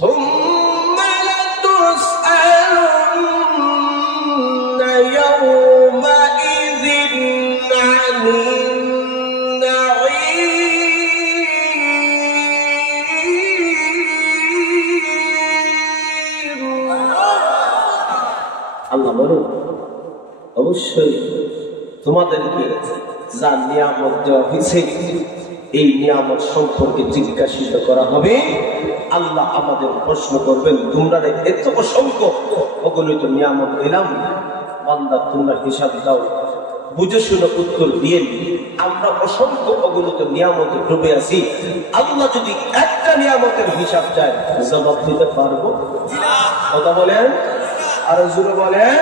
ثم لتسألن يومئذ عن النعيم। আল্লাহ বলেন অবশ্যই তোমাদেরকে যা নিয়ামত দেওয়া হয়েছে এই নিয়ামত সম্পর্কে জিজ্ঞাসিত করা হবে। আল্লাহ আমাদের প্রশ্ন করবেন, তোমরা এত অসংখ্য অগণিত নিয়ামত দিলাম, বান্দা তোমরা হিসাব দাও। বুঝে শুনে উত্তর দিয়ে আমরা অসংখ্য অগণিত নিয়ামতে ডুবে আছি, আল্লাহ যদি একটা নিয়ামতের হিসাব চায় জবাব দিতে পারবো? কথা বলেন, আর জোরে বলেন।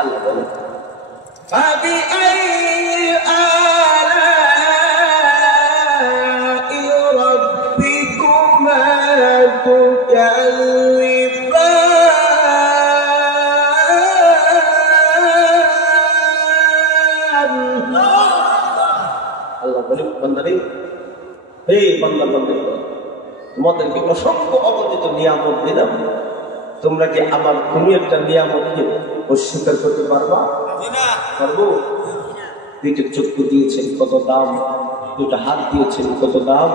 আল্লাহ বলেন তোমাদেরকে অসংখ্য অগণিত নিয়ামত দিলাম, তোমরা কি আমার কোন একটা নিয়ামতকে অস্বীকার করতে পারবা? পারবো? দুইটা চক্ষু দিয়েছেন কত দাম, দুটা হাত দিয়েছেন কত দাম,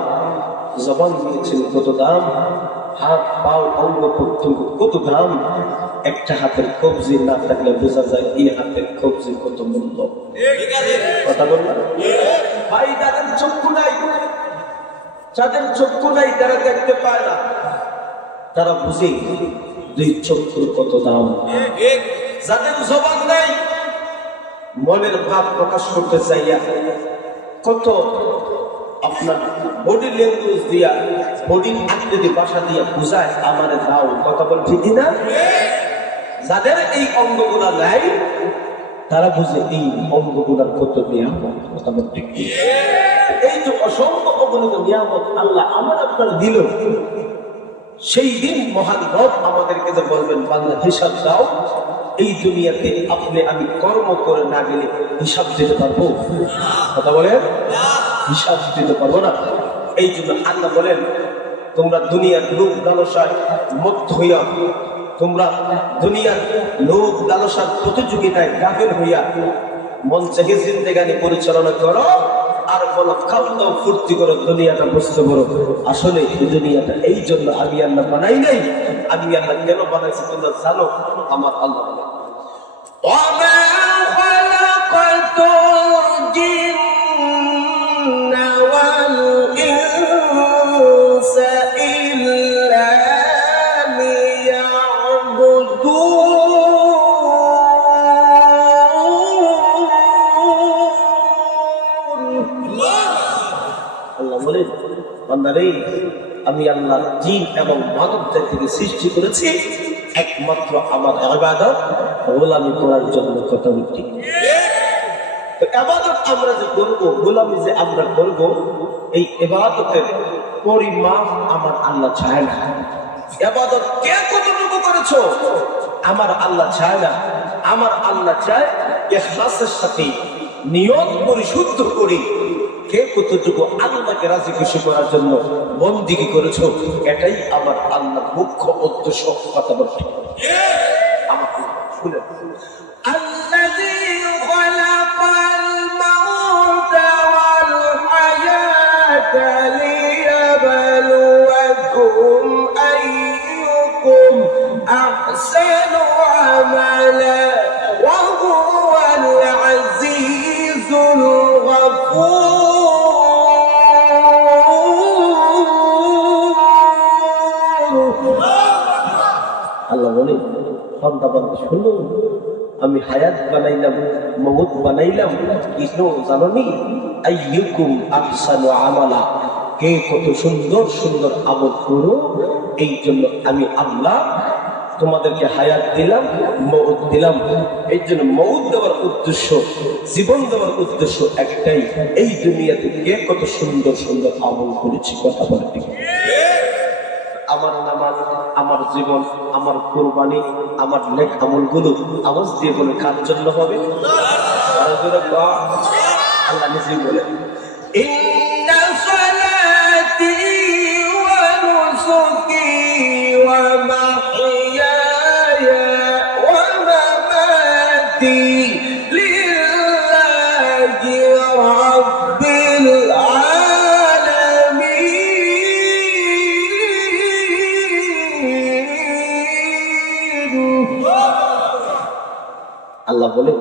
জবান দিয়েছেন কত দাম, হাত পাও অঙ্গ প্রত্যঙ্গ কত দাম। একটা হাতের কবজি না থাকলে বোঝা যায় এই হাতের কবজি কত মূল্য। কথা বললাম ভাই, যাদের চক্ষু নাই, যাদের চক্ষু নাই তারা দেখতে পায় না, তারা বুঝে দুই চক্ষুর কত দাম। যাদের জবান নাই, মনের ভাব প্রকাশ করতে চাইয়া কত আপনার বডি ল্যাঙ্গুয়েজ দিয়া, বডি আকৃতি ভাষা দিয়া বুঝায় আমারে দাও। কথা বল ঠিক না? যাদের এই অঙ্গগুলা নাই তারা বুঝে এই অঙ্গগুলার কত নিয়ামত। কথা বল ঠিক। এই যে অসংখ্য অগণিত নিয়ামত আল্লাহ আমার আপনার দিল, সেই দিন মহান রব আমাদেরকে যে বলবেন বান্দা হিসাব দাও, এই দুনিয়াতে আপনি আমি কর্ম করে না গেলে হিসাব দিতে পারবো? কথা বলেন, হিসাব দিতে পারবো না। এই জন্য আল্লাহ বলেন তোমরা দুনিয়ার লোভ লালসায় মত্ত হইয়া, তোমরা দুনিয়ার লোভ লালসার প্রতিযোগিতায় গাফিল হইয়া মন চাহে জিন্দেগানি পরিচালনা করো, আর বলো খাও দাও ফুর্তি করো, দুনিয়াটা বুঝতে পারো। আসলে এই দুনিয়াটা এই জন্য আমি আল্লাহ বানাই নাই। আমি আল্লাহ কেন বানাইছি তোমরা জানো? আমার আল্লাহ বলে আমি আল্লাহ জিন এবং মানব জাতিকে সৃষ্টি করেছি একমাত্র আমার ইবাদত গোলামি করার জন্য। কথা বলছি, ইবাদত আমরা যে করব, গোলামি যে আমরা করব, এই ইবাদতের পরিমাপ আমার আল্লাহ চায় না। ইবাদত কে কতটুকু করেছো আমার আল্লাহ চায় না। আমার আল্লাহ চায় ইখলাসের সাথে নিয়ত পরিশুদ্ধ করে কে কতটুকু আল্লাহকে রাজি খুশি করার জন্য বন্দিগি করেছো, এটাই আমার আল্লাহর মুখ্য উদ্দেশ্য। কথা বলছি আমাকে শুনে আল্লাযী খালাকাল মাউতা ওয়াল হায়াতা লিয়াবলুয়াকুম আইয়ুকুম আহসানু আমালা ওয়া হুয়াল আজিজুল গফুর। আল্লাহ বলে বান্দা বান্দা শুনো, আমি হায়াত বানাইলাম, মউত বানাইলাম, কিছু জানোনি? আইয়ুকুম আহসানু আমালা, কে কত সুন্দর সুন্দর আমল করো, এই জন্য আমি আল্লাহ তোমাদেরকে হায়াত দিলাম, মউত দিলাম। এই জন্য মউত দেওয়ার উদ্দেশ্য, জীবন দেওয়ার উদ্দেশ্য একটাই, এই দুনিয়াতে কে কত সুন্দর সুন্দর আমল করেছি। কথা বলতে আমার নামাজ, আমার জীবন, আমার কোরবানি, আমার নেক আমলগুলো আওয়াজ দিয়ে বলে কার জন্য হবে? আল্লাহ নিজেই বলে ইন্না সালাতি ওয়া নুসুকি আল্লাহ বলেন,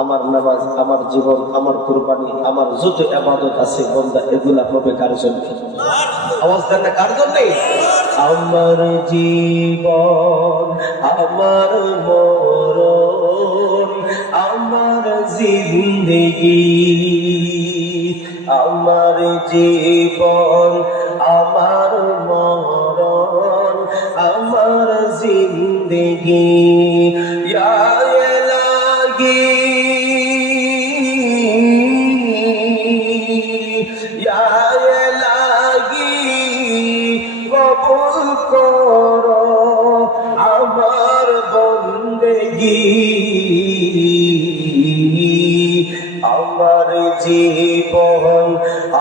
আমার নামাজ, আমার জীবন, আমার কুরবানি, আমার যত ইবাদত আছে বান্দা, এগুলা হবে কার জন্য? আওয়াজ দেন না, কার জন্য? আমার জীবন, আমার মরণ, আমার জিন্দেগি, আমার জীবন, আমার মরণ, আমার জিন্দেগি, ইয়া ইলাহি, ইয়া ইলাহি, কবুল করো আমার বন্দেগি, আমার জীবন,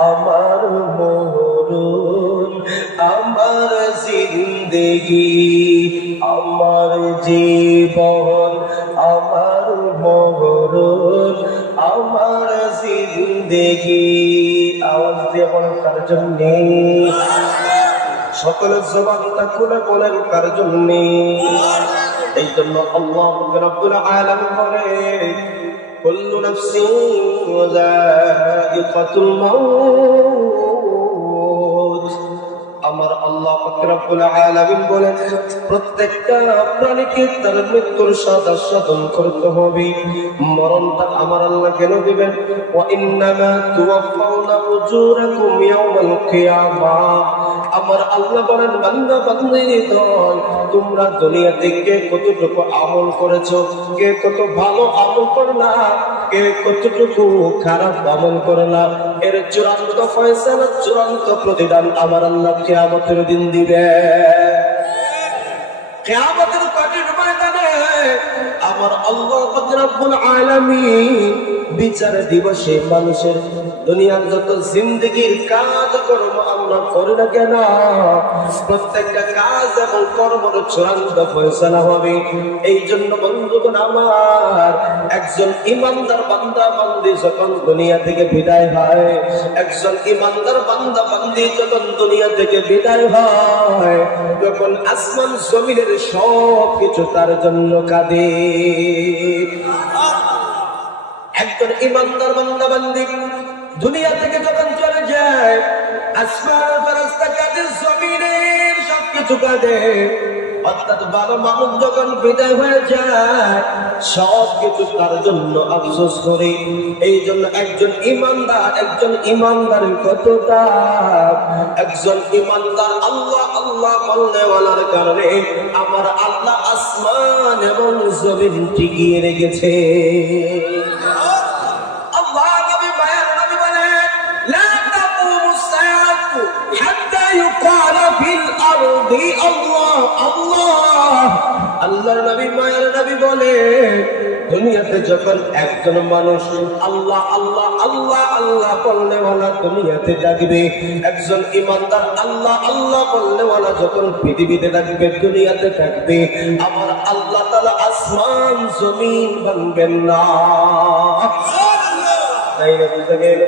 আমার মরণ, আমার জিন্দেগি, আমার জীবন, আমার মরণ, আমার জিন্দেগি। আওয়াজ দিয়ে বলেন কার জন্যে? সকলের জবানটা খুলে বলেন কার জন্যে? এই জন্য আল্লাহ রাব্বুল আলামিন বলে, কুল্লু নাফসিন যায়িকাতুল মাউত। আমার আল্লাহ রাব্বুল আলামিন বলেন, প্রত্যেকটা প্রাণীকে তার মৃত্যুর স্বাদ আস্বাদন করতে হবে। মরণটা আমার আল্লাহ কেন দিবেন? ওয়া ইন্নামা তুওয়াফাউনা উজুরাকুম ইয়াওমাল কিয়ামাহ। আমার আল্লাহ বলেন, বান্দা বান্দির দল, তোমরা দুনিয়াতে কে কতটুকু আমল করেছো, কে কত ভালো আমল করলা, কে কতটুকু খারাপ আমল করলা, এর চূড়ান্ত ফয়সালা, চূড়ান্ত প্রতিদান আমার আল্লাহ কিয়ামতের দিন দিবে। কিয়ামতের কঠিন ময়দানে আমার আল্লাহ রাব্বুল আলামিন বিচার দিবসে মানুষের দুনিয়ার যত জিন্দেগির কাজ কর্ম আমরা করি না কেন, প্রত্যেকটা কাজ এবং কর্মের চূড়ান্ত ফয়সালা হবে। এই জন্য বন্ধুগণ আমার, একজন ইমানদার বান্দা বান্দি যখন দুনিয়া থেকে বিদায় হয়, একজন ইমানদার বান্দা বান্দি যখন দুনিয়া থেকে বিদায় হয়, তখন আসমান জমিনের সব কিছু তার জন্য কাঁদে। একজন ইমানদার বান্দা বান্দি দুনিয়া থেকে যখন চলে যায়, আসমান ফেরেশতা কাঁদে, জমিনের সবকিছু কাঁদে। অর্থাৎ বাবা মানুষ যখন বিদায় হয়ে যায়, সবকিছু তার জন্য আফসোস করে। এই জন্য একজন ইমানদারের কত দাম! একজন ইমানদার আল্লাহ আল্লাহ বলনেওয়ালার কারণে আমার আল্লাহ আসমান এবং জমিন টিকিয়ে রেখেছে। আল্লাহর নবী, মায়ের নবী বলে, দুনিয়াতে যখন একজন মানুষ আল্লাহ আল্লাহ আল্লাহ আল্লাহ বলনেওয়ালা দুনিয়াতে ডাকবে, একজন ইমানদার আল্লাহ আল্লাহ বলনেওয়ালা যখন পৃথিবীতে ডাকবে, দুনিয়াতে ডাকবে, আমার আল্লাহ তাআলা আসমান জমিন ভাঙবেন না। তাই না? বুঝতে গেল?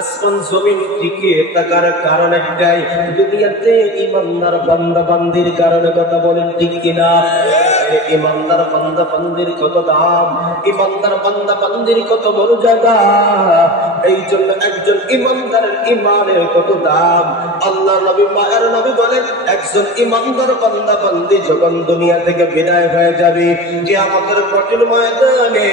আসমান জমিন টিকে থাকার কারণ একটাই, দুনিয়াতে ইমানদার বান্দা বান্দির কারণে। কথা বলেন ঠিক কিনা? ইমানদার বান্দা বান্দির কত দাম, ইমানদার বান্দা বান্দির কত মর্যাদা। এই জন্য একজন ইমানদারের ইমানের কত দাম। আল্লাহ নবী, মায়ের নবী বলেন, একজন ইমানদার বান্দা বান্দি যখন দুনিয়া থেকে বিদায় হয়ে যাবে, কিয়ামতের কঠিন ময়দানে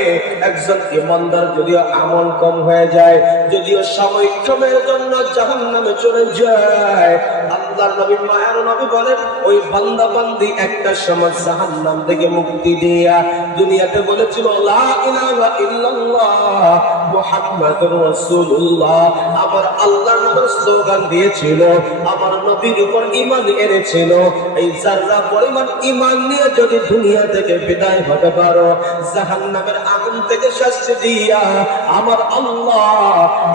একজন ইমানদার যদিও আমল কম হয়ে যায়, যদিও সাময়িক সময়ের জন্য জাহান্নামে চলে যায়, আল্লাহর নবী, মায়ের নবী বলেন, ওই বান্দা বান্দি একটা সময় জাহান্নাম থেকে মুক্তি দিয়া দুনিয়াতে বলেছিল, লা ইলাহা ইল্লাল্লাহ মুহাম্মাদুর রাসূলুল্লাহ। আমার আল্লাহর নবী স্লোগান দিয়েছিল, আমার নবীর উপর ঈমান এনেছিল। এই যারা পরিমাণ ঈমান নিয়ে যদি দুনিয়া থেকে বিদায় হতে পারো, জাহান্নামের আগুন থেকে শাস্তি দিয়া আমার আল্লাহ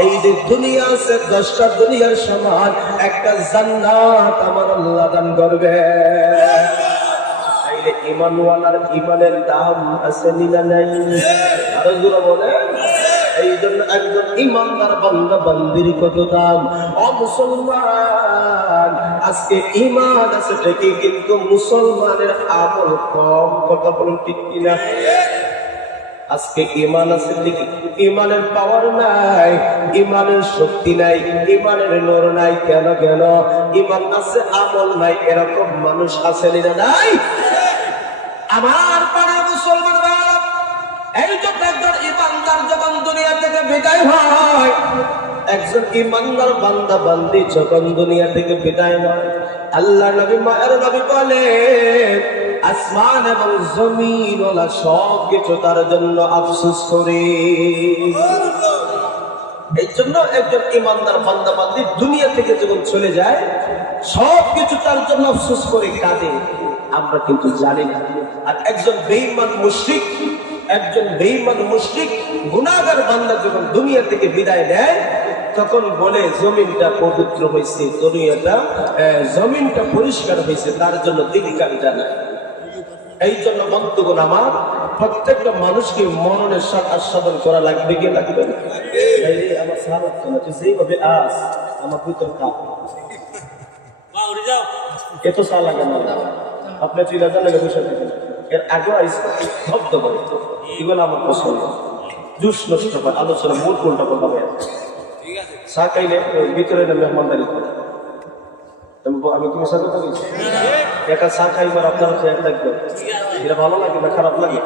এই যে দুনিয়া আছে 10টা দুনিয়ার সমান একটা জান্নাত আমার আল্লাহ দান করবে। ইমানওয়ালার ইমানের দাম আছে না নাই? আরো জোরে বলেন। এই জন্য একজন ইমানদার বান্দা বান্দির কত দাম। ও মুসলমান, আজকে ইমান আছে ঠিকই, কিন্তু মুসলমানের আমল কম। কথা বলুন ঠিক কিনা? আজকে ইমান আছে দেখি ইমানের পাওয়ার নাই, ইমানের শক্তি নাই, ইমানের নূর নাই। কেন কেন? ইমান আছে আমল নাই। এরকম মানুষ আছে না নাই? আমার পাড়ার মুসলমান ভাইরা, এই যে একজন ইমানদার যখন দুনিয়া থেকে বিদায় হয়, একজন ইমানদার বান্দা বান্দি যখন দুনিয়া থেকে বিদায় হয়, আল্লাহ নবী মায়ের নবী বলে আসমান এবং জমিন ওলা সব কিছু তার জন্য আফসোস করে। এই জন্য একজন ইমানদার বান্দা বান্দি দুনিয়া থেকে যখন চলে যায়, সব কিছু তার জন্য আফসোস করে কাঁদে। আমরা কিন্তু জানি না। আর একজন বেঈমান মুশরিক, একজন বেঈমান মুশরিক গুনাহগার বান্দা যখন দুনিয়া থেকে বিদায় নেয়, তখন বলে জমিনটা পবিত্র হয়েছে, জমিনটা পরিষ্কার হয়েছে, তার জন্য দিদিকার জানায়। এই জন্য বন্ধুগণ আমার, প্রত্যেকটা মানুষকে মরণের স্বাদ আস্বাদন করা লাগবে কি লাগবে না? আমার সাহায্য না, তুই যেইভাবে আস আমার ভিতর কাপ এত সা লাগে না। আপনার 3000 লাগে বসে থাকেন, এর আগে শব্দ করে এগুলো আমার পছন্দ। জুস নষ্ট হয়, আলোচনা মূল কোনটা বলা হবে। চা খাইলে ভিতরে মেহমানদারি করে। আমি কি মশা কথা বলছি? একা চা খাইবার আপনারা খেয়াল থাকবেন, এটা ভালো লাগে না খারাপ লাগে?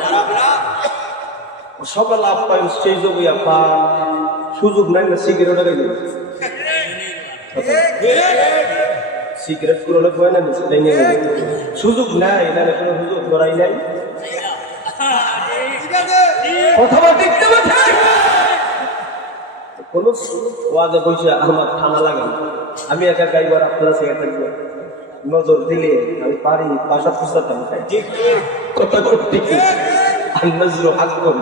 সকাল লাভ পাই সেই জমিয়া পান, সুযোগ নাই না সিগারেট খাইলে সিগারেট পুরোনো হয় না, সুযোগ নাই না, কোনো সুযোগ করাই নাই। কথা দেখতে পাচ্ছেন কোন ওয়াজে বসে আমার ঠান্ডা লাগে না। আমি একা গাইবার আপনারা সিগারেট থাকবেন, নজর দিলে আমি পারি বাসা পুষাতাম। কথা ঠিক নজর আকবর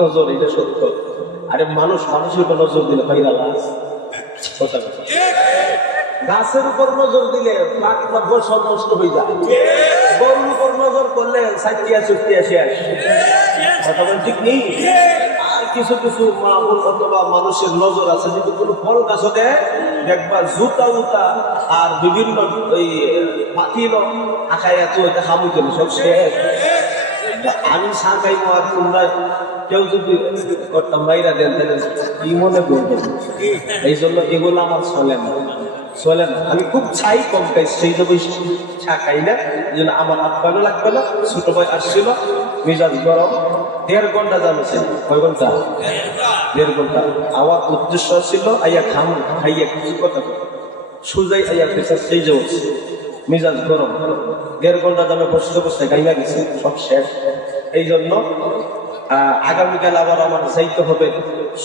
নজর, এটা সত্য। আরে মানুষ মানুষের উপর নজর দিলে ভাইরা লাশ। কথা কথা গাছের উপর নজর দিলে বর্ষণ নষ্ট হয়ে যায়, গরুর উপর নজর করলে সাইকিয়া চুক্তিয়া শেষ। কথা বল ঠিক নেই? আর কিছু কিছু মামুল অথবা মানুষের নজর আছে, যদি কোনো ফল গাছতে দেখবা জুতা উতা আর বিভিন্ন ওই পাতিল আখায় এত হামু কেন সব শেষ। আমি চা খাইবো আর তোমরা কেউ যদি করতাম বাইরা দেন তাহলে কি মনে করবেন? এই জন্য এগুলো আমার চলে না, চলে না। আমি খুব চাই কম খাই, সেই জন্য চা খাই না। এই জন্য আমার আপ্যায়নও লাগবে না। ছোট ভাই আসছিল, মেজাজ গরম, 1.5 ঘন্টা জানাচ্ছেন। কয় ঘন্টা? 1.5 ঘন্টা। আমার উদ্দেশ্য ছিল আইয়া খাম খাইয়া কিছু কথা সুজাই আইয়া পেশা সেই যে মেজাজ গরম, 1.5 ঘন্টা দামে বসতে বসতে গাইয়া গেছে, সব শেষ। এই জন্য আগামীকাল আবার আমার যাইতে হবে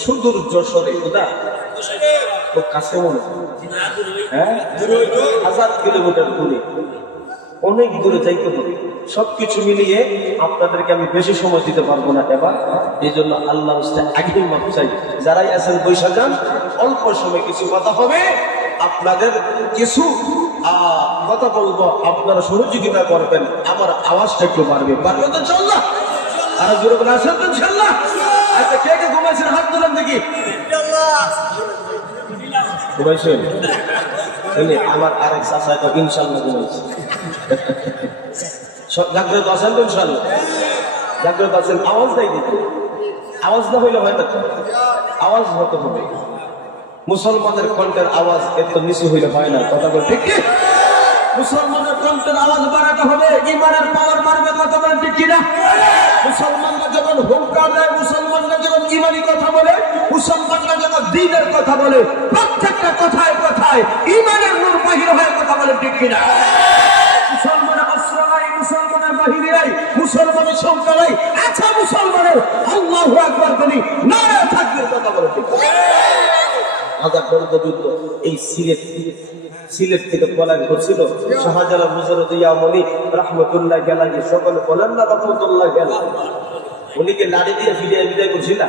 সুদূর যশোরে। বুঝা খুব কাছে মনে, হ্যাঁ 1000 কিলোমিটার দূরে, অনেক দূরে যাইতে হবে। সবকিছু মিলিয়ে আপনাদেরকে আমি বেশি সময় দিতে পারবো না এবার। এই জন্য আল্লাহ আগেই মাপ চাই। যারাই আছেন বৈশা যান, অল্প সময় কিছু কথা হবে, আপনাদের কিছু কথা বলবো, আপনারা সহযোগিতা করবেন, আমার আওয়াজটা একটু বাড়বে। পারবে তো ইনশাআল্লাহ? আর জোরে বলে আসেন তো ইনশাআল্লাহ? আচ্ছা, কে কে ঘুমাইছেন হাত তোলেন দেখি। ঘুমাইছেন? আমার আরেক চাচা তো ইনশাআল্লাহ ঘুমাইছে। জাগ্রত আছেন তো ইনশাআল্লাহ? জাগ্রত আছেন? আওয়াজ দেয় দিতে, আওয়াজ না হইলে হয় না, আওয়াজ হতে হবে। মুসলমানের কণ্ঠের আওয়াজ এত নিচু হইলে হয় না। কথা বল ঠিক কি? মুসলমানের কণ্ঠের আওয়াজ বাড়াতে হবে, ইমানের পাওয়ার বাড়বে। কথা বলেন ঠিক কিনা? মুসলমানরা যখন হুঙ্কার দেয়, মুসলমানরা যখন ইমানি কথা বলে, মুসলমানরা যখন দ্বীনের কথা বলে, প্রত্যেকটা কথায় কথায় ইমানের নূর বাহির হয়ে কথা বলে ঠিক কিনা? মুসলমানের অস্ত্র নাই, মুসলমানের বাহিনী নাই, মুসলমানের সংখ্যা নাই, আচ্ছা মুসলমানের আল্লাহু আকবার বলি নারা থাকবে। কথা বলে ঠিক এই সিলেট থেকে পলায়ন করছিল শাহজালাল মুজাররদিয়ামনি রাহমাতুল্লাহ আলাইহি। সকলে বলেন না রাহমাতুল্লাহ আলাইহি। উনিকে লাঠি দিয়ে বিদায় করছিল না?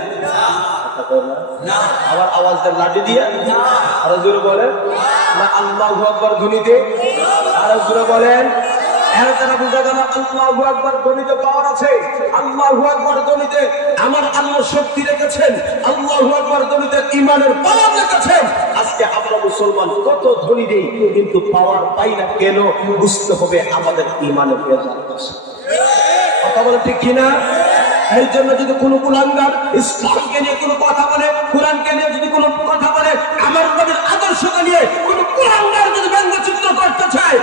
আবার আওয়াজ দেন লাঠি দিয়ে, আরো জোরে বলেন না আল্লাহু আকবার ধ্বনিতে, আরো জোরে বলেন। এর দ্বারা বোঝা গেল আল্লাহু আকবার ধ্বনিতে পাওয়ার আছে। আল্লাহু আকবার ধ্বনিতে আমার আল্লাহ শক্তি রেখেছেন, আল্লাহু আকবার ধ্বনিতে ইমানের পাওয়ার রেখেছেন। আজকে আমরা মুসলমান কত ধ্বনি দেই, কিন্তু পাওয়ার পাই না কেন? বুঝতে হবে আমাদের ইমানের ভেজাল আছে। কথা বলে ঠিক কিনা? এই জন্য যদি কোনো কুলাঙ্গার ইসলামকে নিয়ে কোনো কথা বলে, কোরআনকে নিয়ে যদি কোনো কথা বলে, আমার নবীর আদর্শকে নিয়ে কোনো কুলাঙ্গার যদি ব্যঙ্গচিত্র করতে চায়,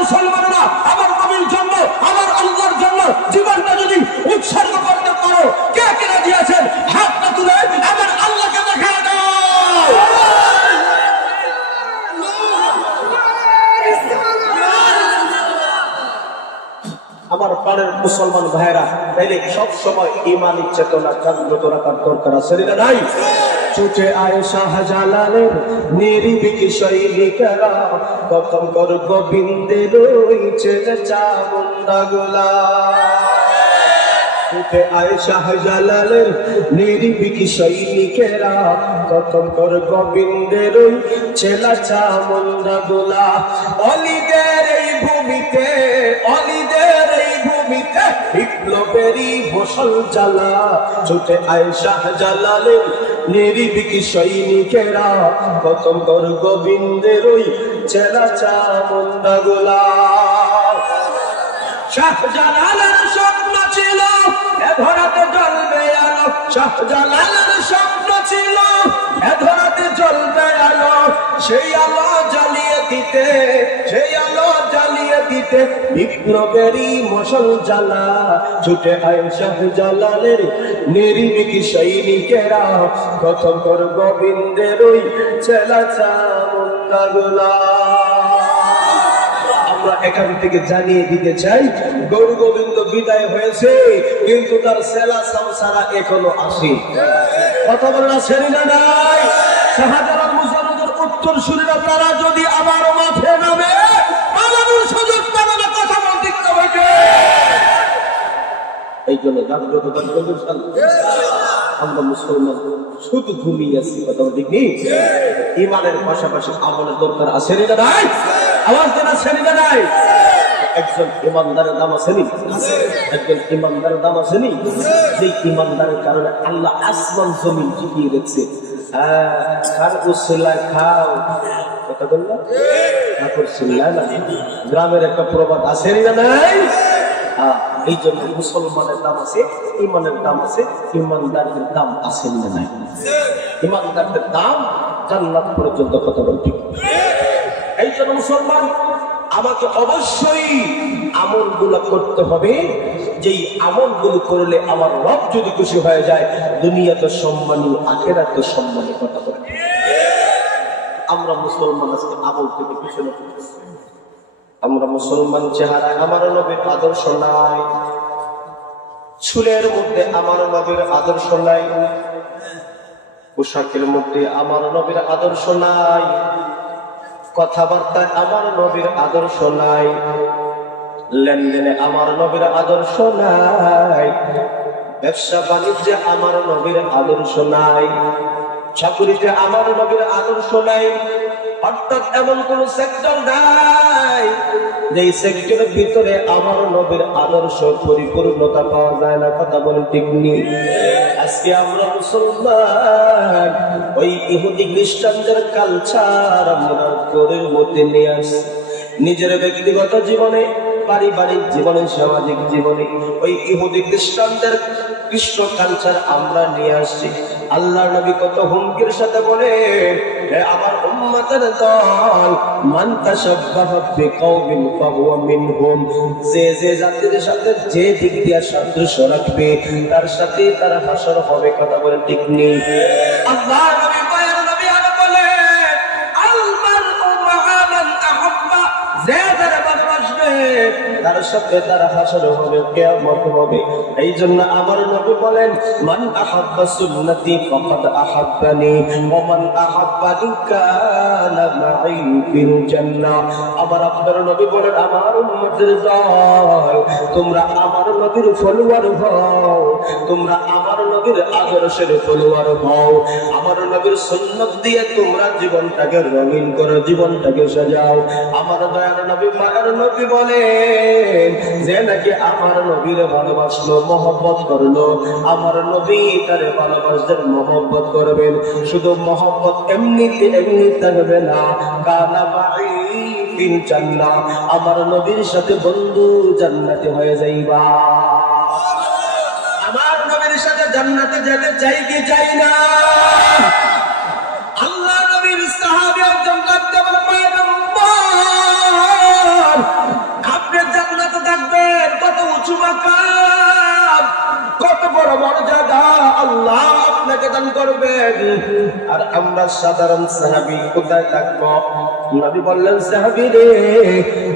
মুসলমানরা আমার নবীর জন্য, আমার আল্লাহর জন্য জীবনটা যদি উৎসর্গ করতে পারো, কে কে দিয়েছেন হাতটা তুলে আমার আল্লাহকে দেখা দাও। আমার প্রাণের মুসলমান ভাইরা, তাইলে সব সময় ইমানি চেতনা জাগ্রত রাখার দরকার আছে না নাই? ছুটে আয় শাহজালালের নিরিবিলি সৈনিকেরা, প্রথম কর গোবিন্দের রয়েছে চামুন্ডাগুলা। ছুটে আয় শাহজালালের নিরিবিলি সৈনিকেরা, প্রথম কর গোবিন্দের ছেলা চামুন্ডাগুলা। অলিদের এই ভূমিতে, অলিদের এই ভূমিতে বিপ্লবেরই ফসল জ্বালা। ছুটে আয় শাহজালালের নিরিবিলি সৈনিকেরা, প্রথম কর গোবিন্দের ছেলা চামুন্ডাগুলা। শাহজালালের স্বপ্ন ছিল এ ধরাতে জ্বলবে আলো, শাহজালালের স্বপ্ন ছিল এ ধরাতে জ্বলবে আলো। সেই আলো জ্বালিয়ে দিতে, সেই আলো জ্বালিয়ে দিতে বিপ্লবেরই মশাল জ্বালা। ছুটে আয় শাহজালালের নিরিবিলি সৈনিকেরা, প্রথম কর গোবিন্দের ছেলা চামুন্ডাগুলা। আমরা এখান থেকে জানিয়ে দিতে চাই, গৌর গোবিন্দ বিদায় হয়েছে, কিন্তু তার সেলা সংসারা এখনো আসে। কথা বলা ছেড়ে না নাই? শাহজালাল মুজাহিদের উত্তর সুরীরা তারা যদি আবার মাঠে নামে, পালানোর সুযোগ পাবে না, কথা বলতে হবে। এই জন্য জাগ্রত আমরা মুসলমান শুধু ঘুমিয়ে আছি, কথা ঠিক নেই। ইমানের পাশাপাশি আমলের দরকার আছে না নাই? আওয়াজ দেন আছে না নাই? একজন ইমানদারের দাম আসেনি, একজন ইমানদারের দাম আসেনি, যে ইমানদারের কারণে আল্লাহ আসমান জমিন টিকিয়ে রেখেছে। খাও কথা বললাম, গ্রামের একটা প্রবাদ আছে না নাই? এই জন্য মুসলমানের দাম আছে, ইমানের দাম আছে, ইমানদারদের দাম আছে না নাই? ইমানদারদের দাম জান্নাত পর্যন্ত, কথা বলতে। এই জন্য মুসলমান আমাকে অবশ্যই আমলগুলো করতে হবে, যেই আমলগুলো করলে আমার রব যদি খুশি হয়ে যায়, দুনিয়া তো সম্মানী, আখিরাত তো সম্মানী, কথা বলে। আমরা মুসলমান আজকে আমল থেকে পিছনে পড়েছি। আমরা মুসলমান চেহারায় আমার নবীর আদর্শ নাই, চুলের মধ্যে আমার নবীর আদর্শ নাই, পোশাকের মধ্যে আমার নবীর আদর্শ নাই, কথাবার্তায় আমার নবীর আদর্শ নাই, লেনদেনে আমার নবীর আদর্শ নাই, ব্যবসা বাণিজ্যে আমার নবীর আদর্শ নাই, চাকুরিতে আমার নবীর আদর্শ নাই। অর্থাৎ এমন কোন সেক্টর নাই যে সেক্টরের ভিতরে আমার নবীর আদর্শ পরিপূর্ণতা পাওয়া যায় না, কথা বলেন ঠিক নেই? আজকে আমরা মুসলমান ওই ইহুদি খ্রিস্টানদের কালচার আমরা ঘরের মধ্যে নিয়ে আসছি, নিজের ব্যক্তিগত জীবনে, পারিবারিক জীবনে, সামাজিক জীবনে ওই ইহুদি খ্রিস্টানদের কৃষ্ণ কালচার আমরা নিয়ে আসছি। আল্লাহ নবী কত হুমকির সাথে বলে, আমার উম্মতের দল, মান তাশাব্বাহা বিকাওমিন ফাহুয়া মিনহুম, যে যে জাতির সাথে যে দিক দিয়ে সাদৃশ্য রাখবে তার সাথে তার হাসর হবে, কথা বলে ঠিক নেই? আল্লাহ নবী পায়ের নবী আর বলে, আল মারউ মা'a মান আহাব্বা, যে যারা ভালোবাসবে তার সাথে তার হাসর হবে, কিয়ামত হবে। এই জন্য আমার নবী বলেন, মান আহাব্বা সুন্নতি ফাকাদ আহাব্বানি ওয়া মান আহাব্বানি কানা মা'i ফিল জান্নাহ। আমার আপনার নবী বলেন, আমার উম্মতের দল, তোমরা আমার নবীর ফলোয়ার হও, তোমরা আমার নবীর আদর্শের ফলোয়ার হও, আমার নবীর সুন্নাত দিয়ে তোমরা জীবনটাকে রঙিন করো, জীবনটাকে সাজাও। আমার দয়ার নবী, মায়ের নবী বলেন, যে নাকি আমার নবীর ভালোবাসলো, মহব্বত করলো, আমার নবী তারে ভালোবাসদের মহব্বত করবেন। শুধু মহব্বত এমনিতে এমনি থাকবে না, কানা মা'i ফিল জান্নাহ, আমার নবীর সাথে বন্ধু জান্নাতে হয়ে যাইবা। জান্নাতে যেতে চাই কি চাই না? আল্লাহ নবীর সাহাবী একজন ডাকতে বলে, পয়গম্বর আপনি জান্নাতে থাকবেন, কত উঁচু মাকাম, কত বড় মর্যাদা আল্লাহ আপনাকে দান করবেন, আর আমরা সাধারণ সাহাবী কোথায় থাকবো? নবী বললেন, সাহাবী রে,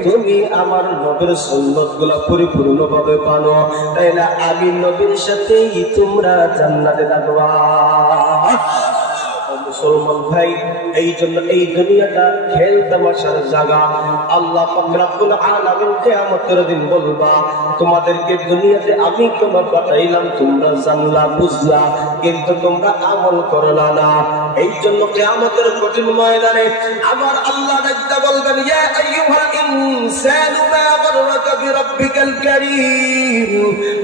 তুমি আমার নবীর সুন্নতগুলো পরিপূর্ণভাবে মানো, তাইলে আমি নবীর সাথেই তোমরা জান্নাতে থাকবা। মুসলমান ভাই, এই জন্য এই দুনিয়াটা খেল তামাশার জায়গা। আল্লাহ পাক রব্বুল আলামিন কিয়ামতের দিন বলবা, তোমাদেরকে দুনিয়াতে আমি কেন পাঠাইলাম, তোমরা জানলা বুঝলা কিন্তু তোমরা আমল করলা না। এই জন্য কিয়ামতের কঠিন ময়দানে আমার আল্লাহ ডাকতে বলবেন, ইয়া আইয়ুহাল ইনসানু মা গাররাকা বিরাব্বিকাল কারীম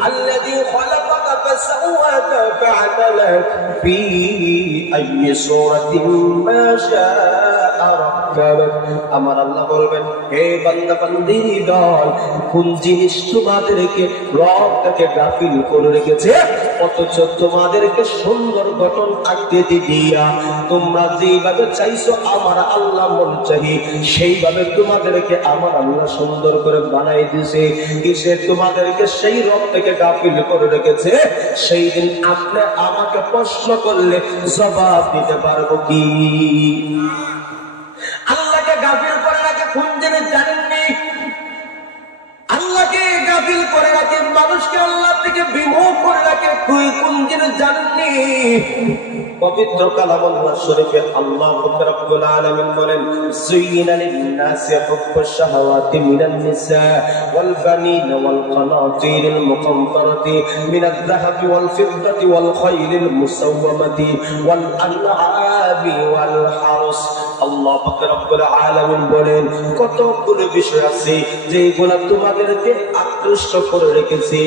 আল্লাযী খালাকাকা ফাসাওয়াকা ফাআদালাক ফি আইয়ি সূরাতিন মা শাআ রাক্কাবাক। আমার আল্লাহ বলবেন, হে বান্দা বান্দি দল, কোন জিনিস তোমাদেরকে রব থেকে গাফিল করে রেখেছে, অথচ তোমাদেরকে সুন্দর গঠন আকৃতি দিয়া তোমরা যেভাবে চাইছো আমার আল্লাহ মন চাহি সেইভাবে তোমাদেরকে আমার আল্লাহ সুন্দর করে বানাই দিয়েছে। কিসে তোমাদেরকে সেই রব থেকে গাফিল করে রেখেছে? সেই দিন আপনি আমাকে প্রশ্ন করলে জবাব দিতে পারবো কি? আল্লাহকে গাফিল করে রাখে কোন জিনিস জানেননি? আল্লাহকে গাফিল করে রাখে, মানুষকে আল্লাহ থেকে বিমুখ করে রাখে কোন জিনিস জানেননি? পবিত্র কালামুল্লাহ শরীফে আল্লাহ রাব্বুল আলামিন বলেন, যুয়িনা লিন-নাসি হুব্বুশ শাহাওয়াতি মিনান নিসা ওয়াল বানিনা ওয়াল কানাতিরিল মুকান্তারাতি মিনাজ-যাহাবি ওয়াল ফিদ্দাতি ওয়াল খাইলিল মুসাওওয়ামাতি ওয়াল আনআমি ওয়াল হারস। আল্লাহ রাব্বুল আলামিন বলেন, কতগুলো বিষয় আছে যেগুলো তোমাদেরকে আকৃষ্ট করে রেখেছে।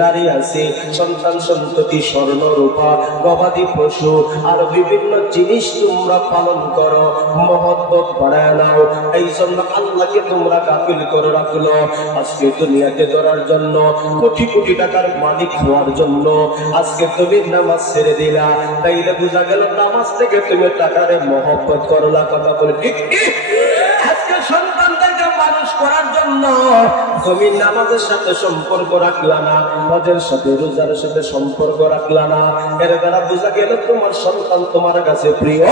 নারী আছে, সন্তান সন্ততি, স্বর্ণ রূপা, গবাদি পশু আর বিভিন্ন জিনিস তোমরা পালন করো, মহব্বত বাড়ায় নাও। এই জন্য আল্লাহকে তোমরা গাফিল করে রাখলো। আজকে দুনিয়াতে ধরার জন্য, কোটি কোটি টাকার মালিক হওয়ার জন্য আজকে তুমি নামাজ ছেড়ে দিলা, তাইলে বোঝা গেল নামাজ থেকে তুমি টাকারে মহব্বত করলা। কথা বলে ঠিক কি? আজকে সন্তানদেরকে মানুষ করার জন্য তুমি নামাজের সাথে সম্পর্ক রাখলা না, হজের সাথে রোজার সাথে সম্পর্ক রাখলা না। এর দ্বারা বোঝা গেল তোমার সন্তান তোমার কাছে প্রিয়,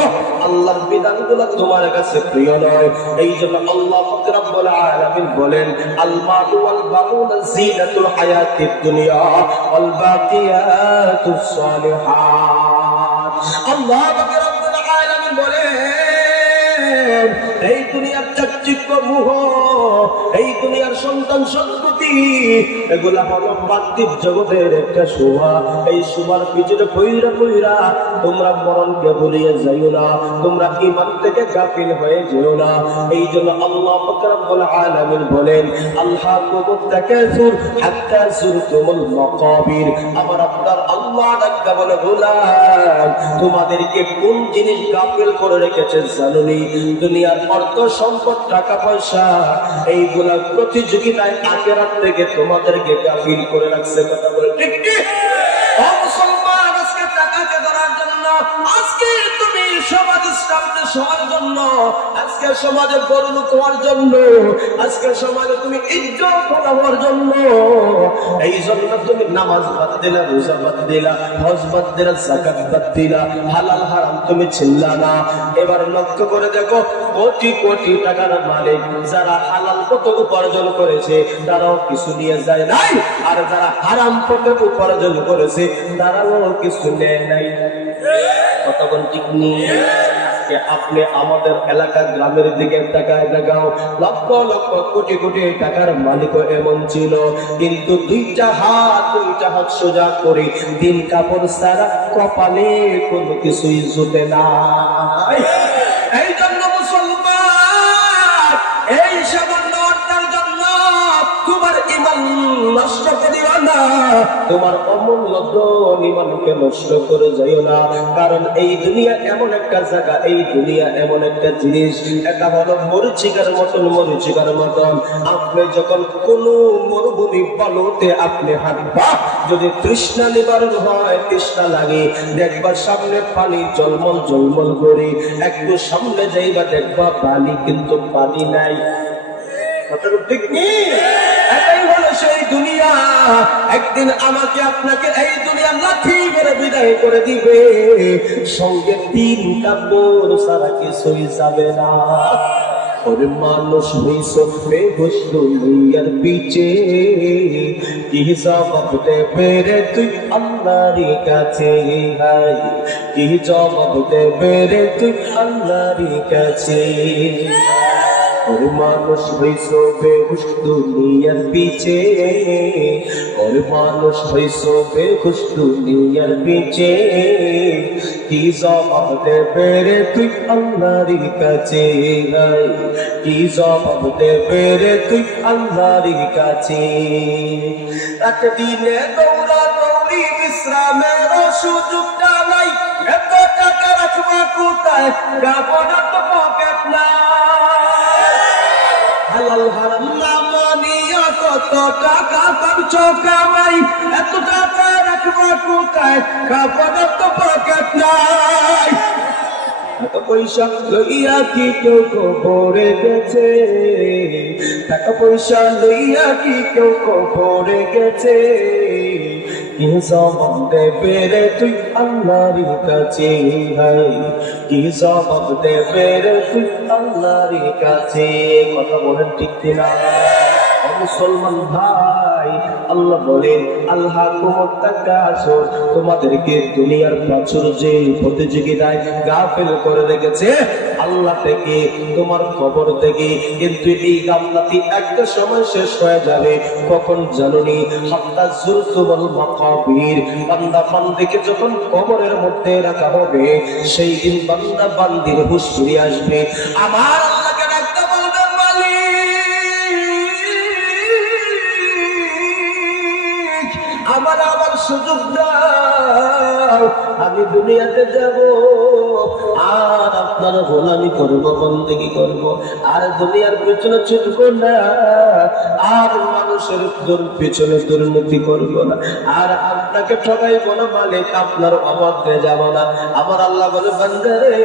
আল্লাহর বিধানগুলো তোমার কাছে প্রিয় নয়। এই জন্য আল্লাহ পাক রব্বুল আলামিন বলেন, আল মালু ওয়াল বানুনা যিনাতুল হায়াতিদ দুনিয়া ওয়াল বাকিয়াতুস সালিহাত। আল্লাহ পাক রব্বুল আলামিন বলেন, এই দুনিয়ার চাকচিক্য মোহ, এই দুনিয়ার সন্তান সন্ততি, এগুলা হলো পার্থিব জগতের একটা শোভা। এই শোভার পিছনে পইরা পইরা তোমরা মরণকে ভুলিয়ে যাইও না, তোমরা ঈমান থেকে গাফিল হয়ে যেও না। এই জন্য আল্লাহ পাক রব্বুল আলামিন বলেন, আলহাকুমুত তাকাসুর হাত্তা যুরতুমুল মাকাবির। আমার আপনার আল্লাহ ডাকতে বলে, গোলাম তোমাদেরকে কোন জিনিস গাফিল করে রেখেছে জানোনি? দুনিয়ার অর্থ সম্পদ, টাকা পয়সা, এইগুলা প্রতিযোগিতায় আখিরাত থেকে তোমাদেরকে গাফিল করে রাখছে। কথা বলে ঠিক কি? ও মুসলমান, আজকে টাকাকে ধরার জন্য, আজকে তুমি সমাজ স্থাপনে সবার জন্য, আজকে সমাজে বড় লোক হওয়ার জন্য, আজকে সমাজে তুমি ইজ্জত হওয়ার জন্য, এই জন্য তুমি নামাজ বাদ দিলা, রোজা বাদ দিলা, হজ বাদ দিলা, যাকাত বাদ দিলা, হালাল হারাম তুমি চিনলা না। এবার লক্ষ্য করে দেখো, কোটি কোটি টাকার মালিক যারা হালাল পথে উপার্জন করেছে তারাও কিছু নিয়ে যায় নাই, আর যারা হারাম পথে উপার্জন করেছে তারাও কিছু নেয় নাই। কথা বল ঠিক নেই? আপনি আমাদের এলাকা গ্রামের দিকে টাকায় দেখাও, লক্ষ লক্ষ কোটি কোটি টাকার মালিকও এমন ছিল, কিন্তু দুইটা হাত সোজা করে দিন কাপড় ছাড়া কপালে কোনো কিছুই জুটে না। এই জন্য মুসলমান, এই সামান্য অর্থের জন্য তোমার ঈমান নষ্ট করিও না, তোমার অমূল্য ধন ইমানকে নষ্ট করে যাইও না। কারণ এই দুনিয়া এমন একটা জায়গা, এই দুনিয়া এমন একটা জিনিস, এটা হলো মরিচিকার মতন, মরিচিকার মতন। আপনি যখন কোন মরুভূমি বালুতে আপনি হাঁটবা, যদি তৃষ্ণা নিবারণ হয়, তৃষ্ণা লাগে, দেখবা সামনে পানি জলমল জলমল করে, একটু সামনে যাইবা দেখবা পানি, কিন্তু পানি নাই। ঠিক নেই? এটাই হলো সেই দুনিয়া। একদিন আমাকে আপনাকে এই দুনিয়া লাথি মেরে বিদায় করে দিবে, সঙ্গে 3 কাপড় ছাড়া কিছুই যাবে না। ওরে মানুষ হইছ বেহুশ দুনিয়ার পিছে, কি জবাব দেবে রে তুই আল্লাহর কাছে? হায় কি জবাব দেবে রে তুই আল্লাহর কাছে? ওরে মানুষ হইছ বেহুশ দুনিয়ার পিছে, ওরে মানুষ হইছ বেহুশ দুনিয়ার পিছে, কি জবাব দেবে রে তুই আল্লাহর কাছে? কি জবাব দেবে রে তুই আল্লাহর কাছে? একদিনে দৌড়া দৌড়ি বিশ্রামের সুযোগটা নাই, এত টাকা রাখবা কোথায়, যাবো না তো পকেট না। হালাল হারাম না মানিয়া কত টাকা করছো কামাই, এত টাকা রাখবা কোথায়, খাবো না তো পকেট নাই। টাকা পয়সা লইয়া কি কেউ কবরে গেছে? টাকা পয়সা লইয়া কি কেউ কবরে গেছে? কি জবাব দেবে রে তুই আল্লাহর কাছে? কি জবাব দেবে রে তুই আল্লাহর কাছে? কথা বলেন ঠিক কিনা? মুসলমান ভাই, আল্লাহ বলেন আল্লাহ তোমাদেরকে দুনিয়ার প্রাচুর্যে প্রতিযোগিতায় গাফেল করে রেখেছে আল্লাহ থেকে, তোমার খবর থেকে। কিন্তু এই গাফলাতি একটা সময় শেষ হয়ে যাবে, কখন জানুনি? হাত্তা যুরতুমুল মাকাবির, বান্দা বান্দিকে যখন কবরের মধ্যে রাখা হবে, সেই দিন বান্দা বান্দির হুঁশ ফিরে আসবে। আমার আল্লাহকে ডাকতে বলবে, আমার আবার সুযোগ দাও, আমি দুনিয়াতে যাব আর আপনার গোলামি করবো, বন্দেগী করবো, আর দুনিয়ার পেছনে ছুটবো না, আর মানুষের পেছনে দুর্নীতি করবো না, আর আপনাকে ঠকাইবো না, মালিক আপনার অবাধ্যে যাব না। আমার আল্লাহ বলে, বান্দা রে,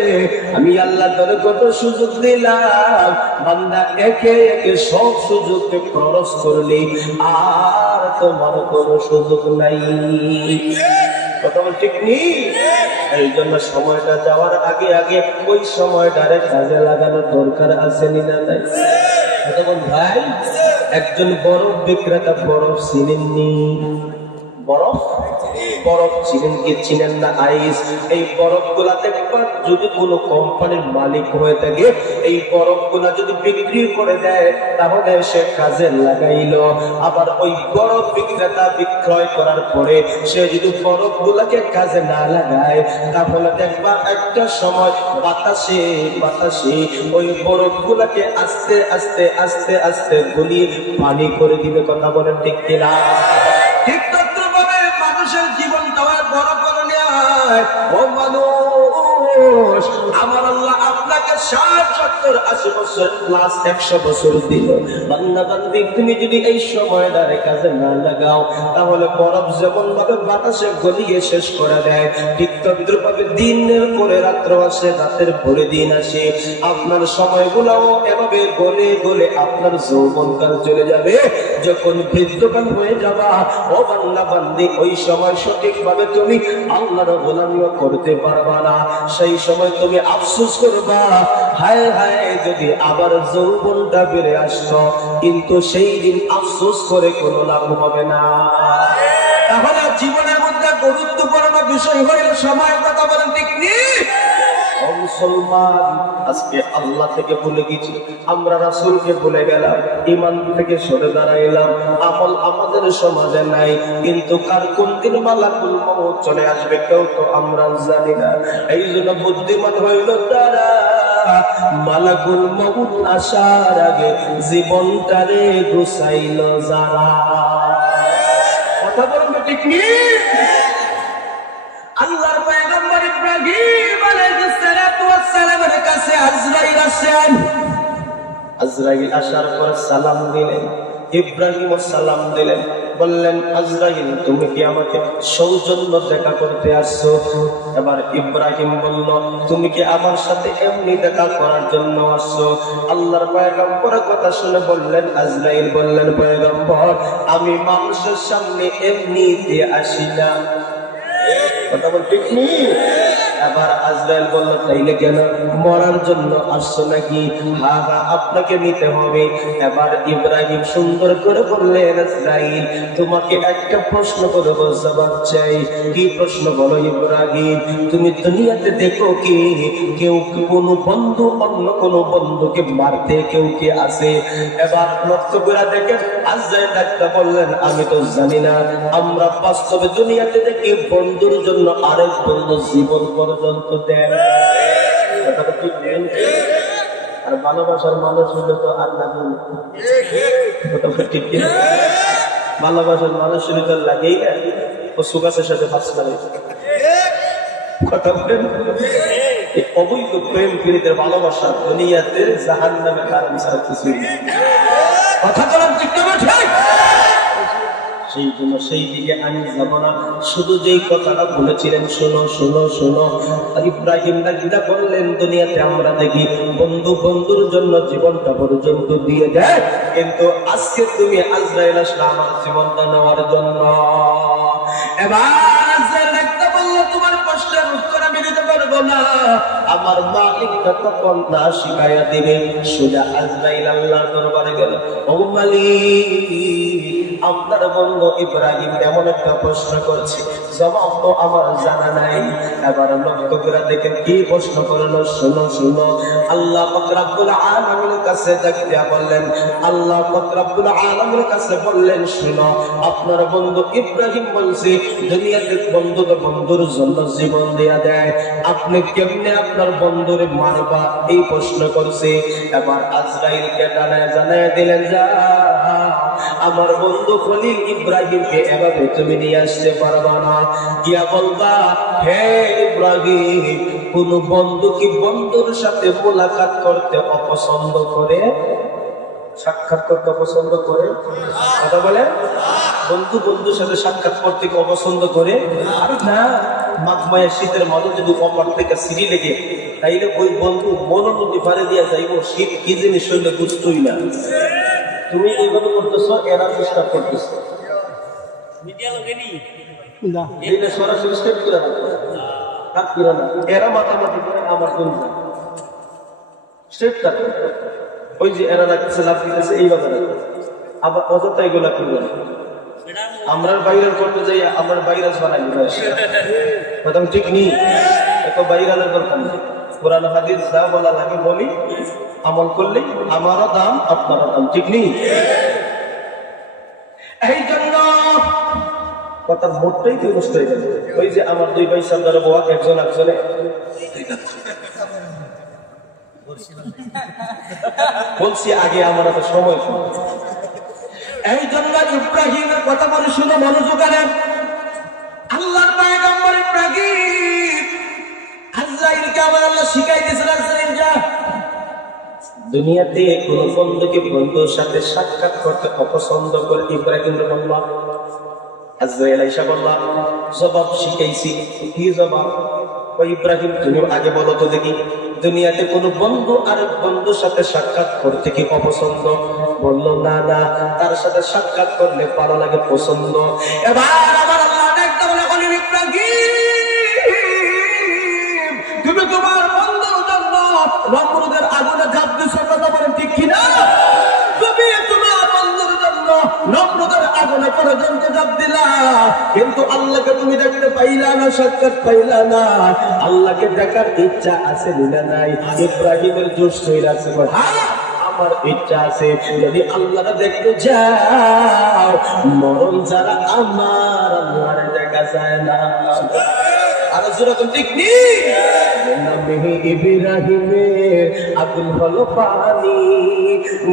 আমি আল্লাহ তোর কত সুযোগ দিলাম, বান্দা একে একে সব সুযোগকে খরচ করলি, আর তোমার কোনো সুযোগ নাই। কথা বল ঠিক নেই? এই জন্য সময়টা যাওয়ার আগে আগে ওই সময়টারে কাজে লাগানোর দরকার আছে না নাই? কথা বল ভাই। একজন বরফ বিক্রেতা বরফ চিনেননি? বরফ বরফ চিনেন কি চিনেন না? আইস। এই বরফ গুলা দেখবা, যদি কোনো কোম্পানির মালিক হয়ে থাকে, এই বরফ গুলা যদি বিক্রি করে দেয়, তাহলে সে কাজে লাগাইলো। আবার ওই বরফ বিক্রেতা বিক্রয় করার পরে সে যদি বরফ গুলাকে কাজে না লাগায়, তাহলে দেখবা একটা সময় বাতাসে বাতাসে ওই বরফ গুলাকে আস্তে আস্তে আস্তে আস্তে গলিয়ে পানি করে দিবে। কথা বলেন ঠিক কিনা? ঠিক মানুষের জীবন দেওয়ার বড় কারণে ও মানুষ, আমার আল্লাহ আপনাকে 60, 70, 80 বছর প্লাস 100 বছর দিল। বান্দা বান্দি, তুমি যদি এই সময়টারে কাজে না লাগাও, তাহলে বরফ যেমন ভাবে বাতাসে গলিয়ে শেষ করে দেয়, ঠিক তদ্রুপভাবে দিনের পরে রাত্র আসে, রাতের পরে দিন আসে, আপনার সময়গুলোও এভাবে গলে গলে আপনার যৌবনকাল চলে যাবে। যখন বৃদ্ধকাল হয়ে যাবা, ও বান্দা বান্দি, ওই সময় সঠিকভাবে তুমি আল্লাহর গোলামিও করতে পারবা না। সেই সময় তুমি আফসোস করবা, হায় হায় যদি আবার যৌবনটা বেড়ে আসতো, কিন্তু সেই দিন আফসোস করে কোনো লাভ হবে না। তাহলে জীবনের মধ্যে গুরুত্বপূর্ণ বিষয় হইল সময়। কথা বলেন ঠিক নেই? মুসলমান, আজকে আল্লাহ থেকে ভুলে গেছি, আমরা রাসূলকে ভুলে গেলাম, ঈমান থেকে সরে দাঁড়াইলাম, আমল আমাদের সমাজে নাই। কিন্তু কার কোন দিন মালাকুল মউত চলে আসবে কেউ তো আমরা জানি না। এই জন্য বুদ্ধিমান হইল তারা, মালাকুল মউত আসার আগে জীবনটারে গুছাইল যারা। কথা বলুন ঠিক নেই? আল্লাহর পয়গম্বর ইব্রাহিম আলাইহিস সালাতু ওয়াস সালামের কাছে আজরাইল আসেন। আজরাইল আসার পর সালাম দিলেন, ইব্রাহিম সালাম দিলেন, বললেন আজরাইল তুমি কি আমাকে সৌজন্য দেখা করতে আসছো? এবার ইব্রাহিম বলল তুমি কি আমার সাথে এমনি দেখা করার জন্য আসছো? আল্লাহর পয়গম্বরের কথা শুনে বললেন আজরাইল বললেন পয়গম্বর আমি মানুষের সামনে এমনিতে আসি না। কথা বল ঠিক নেই? এবার আজরাইল বলল তাইলে কেন মরার জন্য আসছো নাকি? হ্যাঁ হ্যাঁ আপনাকে নিতে হবে। এবার ইব্রাহিম সুন্দর করে বললেন আজরাইল তোমাকে একটা প্রশ্ন করে জবাব চাই। কি প্রশ্ন বলো ইব্রাহিম? তুমি দুনিয়াতে দেখো কি কেউ কোনো বন্ধু অন্য কোনো বন্ধুকে মারতে কেউ কি আছে? এবার লক্ষ্য করে দেখেন আজরাইল ডাক্তার বললেন আমি তো জানি না। আমরা বাস্তবে দুনিয়াতে দেখি বন্ধুর জন্য আরেক বন্ধু জীবন পর্যন্ত দেন। আর ভালোবাসার মানুষ হলে তো আর না ঠিক কিনা? ভালোবাসার মানুষ হলে তো লাগেই না ও সুগাসের সাথে ফাঁস করে কথা বলেন। অবৈধ প্রেম পীড়িতের ভালোবাসা দুনিয়াতে জাহান্নামের কারণ ছাড়া কিছুই না। কথা বলেন ঠিক না? সেই জন্য সেই দিকে আমি যাব না। শুধু যেই কথাটা বলেছিলেন শোনো শোনো শোনো। ইব্রাহিম দাকিদা বললেন দুনিয়াতে আমরা দেখি বন্ধু বন্ধুর জন্য জীবনটা পর্যন্ত দিয়ে দেয়, কিন্তু আজকে তুমি আজরাইল আসলে আমার জীবনটা নেওয়ার জন্য। এবার আজরাইল একটা বলল তোমার প্রশ্নের উত্তর আমি দিতে পারবো না, আমার মালিকটা তখন না শিখাইয়া দিবে। সোজা আজরাইল আল্লাহর দরবারে গেল। ও মালিক আপনার বন্ধু ইব্রাহিম এমন একটা প্রশ্ন করছে জবাব তো আমার জানা নাই। এবার লক্ষ্য করে দেখেন কি প্রশ্ন করলো শোনো শোনো। আল্লাহ পাক রব্বুল আলামিনের কাছে তাকিয়ে বললেন আল্লাহ পাক রব্বুল আলামিনের কাছে বললেন শোনো আপনার বন্ধু ইব্রাহিম বলছে দুনিয়াতে বন্ধু তো বন্ধুর জন্য জীবন দেয়া দেয়, আপনি কেমনে আপনার বন্ধুরে মারবা এই প্রশ্ন করছে। এবার আজরাইলকে জানায় দিলেন যা আমার বন্ধু খলিল ইব্রাহিমকে এভাবে তুমি নিয়ে আসতে পারবা না। গিয়া বলবা হে ইব্রাহিম কোন বন্ধু কি বন্ধুর সাথে মোলাকাত করতে অপছন্দ করে? সাক্ষাৎ করতে অপছন্দ করে? কথা বলে বন্ধু বন্ধুর সাথে সাক্ষাৎ করতে কি অপছন্দ করে? আর না মাঘমায়ের শীতের মাঝে যদি অপর থেকে সিঁড়ি লেগে তাইলে ওই বন্ধু মনোনতি ফারে দিয়া যাইব শীত কি জিনিস হইলে বুঝতই না। তুমি এইভাবে করতেছো এরা ডিস্টার্ব করতেছো সরাসরি স্টেপ করে না এরা মাতামাতি করে আমার কোন স্টেপ থাকে ওই যে এরা রাখতেছে লাভ দিতেছে এইভাবে আবার অযথা এগুলা করবে না। আমরা ভাইরাল করতে যাই আমরা ভাইরাস বানাই কথা ঠিক নেই। এত ভাইরালের দরকার নেই। কোরআন হাদিস যা বলা লাগে বলি আমল করলে আমারও দাম আপনারও দাম ঠিক নেই। এই জন্য কথার মোটটাই তো নষ্ট হয়ে গেল। ওই যে আমার দুই ভাই সর্দার বোয়া একজন একজনে বলছি আগে আমার এত সময়। এই জন্য ইব্রাহিমের কথা বলে শুনে মনোযোগ আনেন। আল্লাহর পয়গম্বর ইব্রাহিম আজরাইলকে আমার আল্লাহ শিখাই দিয়েছেন আজরাইল যা দুনিয়াতে কোন বন্ধুকে বন্ধুর সাথে সাক্ষাৎ করতে অপছন্দ করে ইব্রাহিম বললাম আজরাইল আইসা বললাম জবাব শিখাইছি। কি জবাব? ও ইব্রাহিম তুমি আগে বলো তো দেখি দুনিয়াতে কোন বন্ধু আরেক বন্ধুর সাথে সাক্ষাৎ করতে কি অপছন্দ? বললো না না তার সাথে সাক্ষাৎ করলে ভালো লাগে পছন্দ। এবার আমার আল্লাহ একটা বলে বলেন ইব্রাহিম তুমি তোমার বন্ধুর জন্য নমরুদের আগুনে ঝাঁপ দিছো কথা বলেন ঠিক কিনা? তুমি তোমার বন্ধুর জন্য নমরুদের আগুনে পর্যন্ত ঝাঁপ দিলা, কিন্তু আল্লাহকে তুমি দেখতে পাইলা না, সাক্ষাৎ পাইলা না। আল্লাহকে দেখার ইচ্ছা আছে না নাই? ইব্রাহিমের জোশ হয়ে আছে আমার ইচ্ছা আছে যদি আল্লাহরা দেখতে যাও মরণ যারা আমার আল্লাহরে দেখা যায় না। আর যেরকম ঠিক নেই নামে ইব্রাহিমের আগুন হলো পানি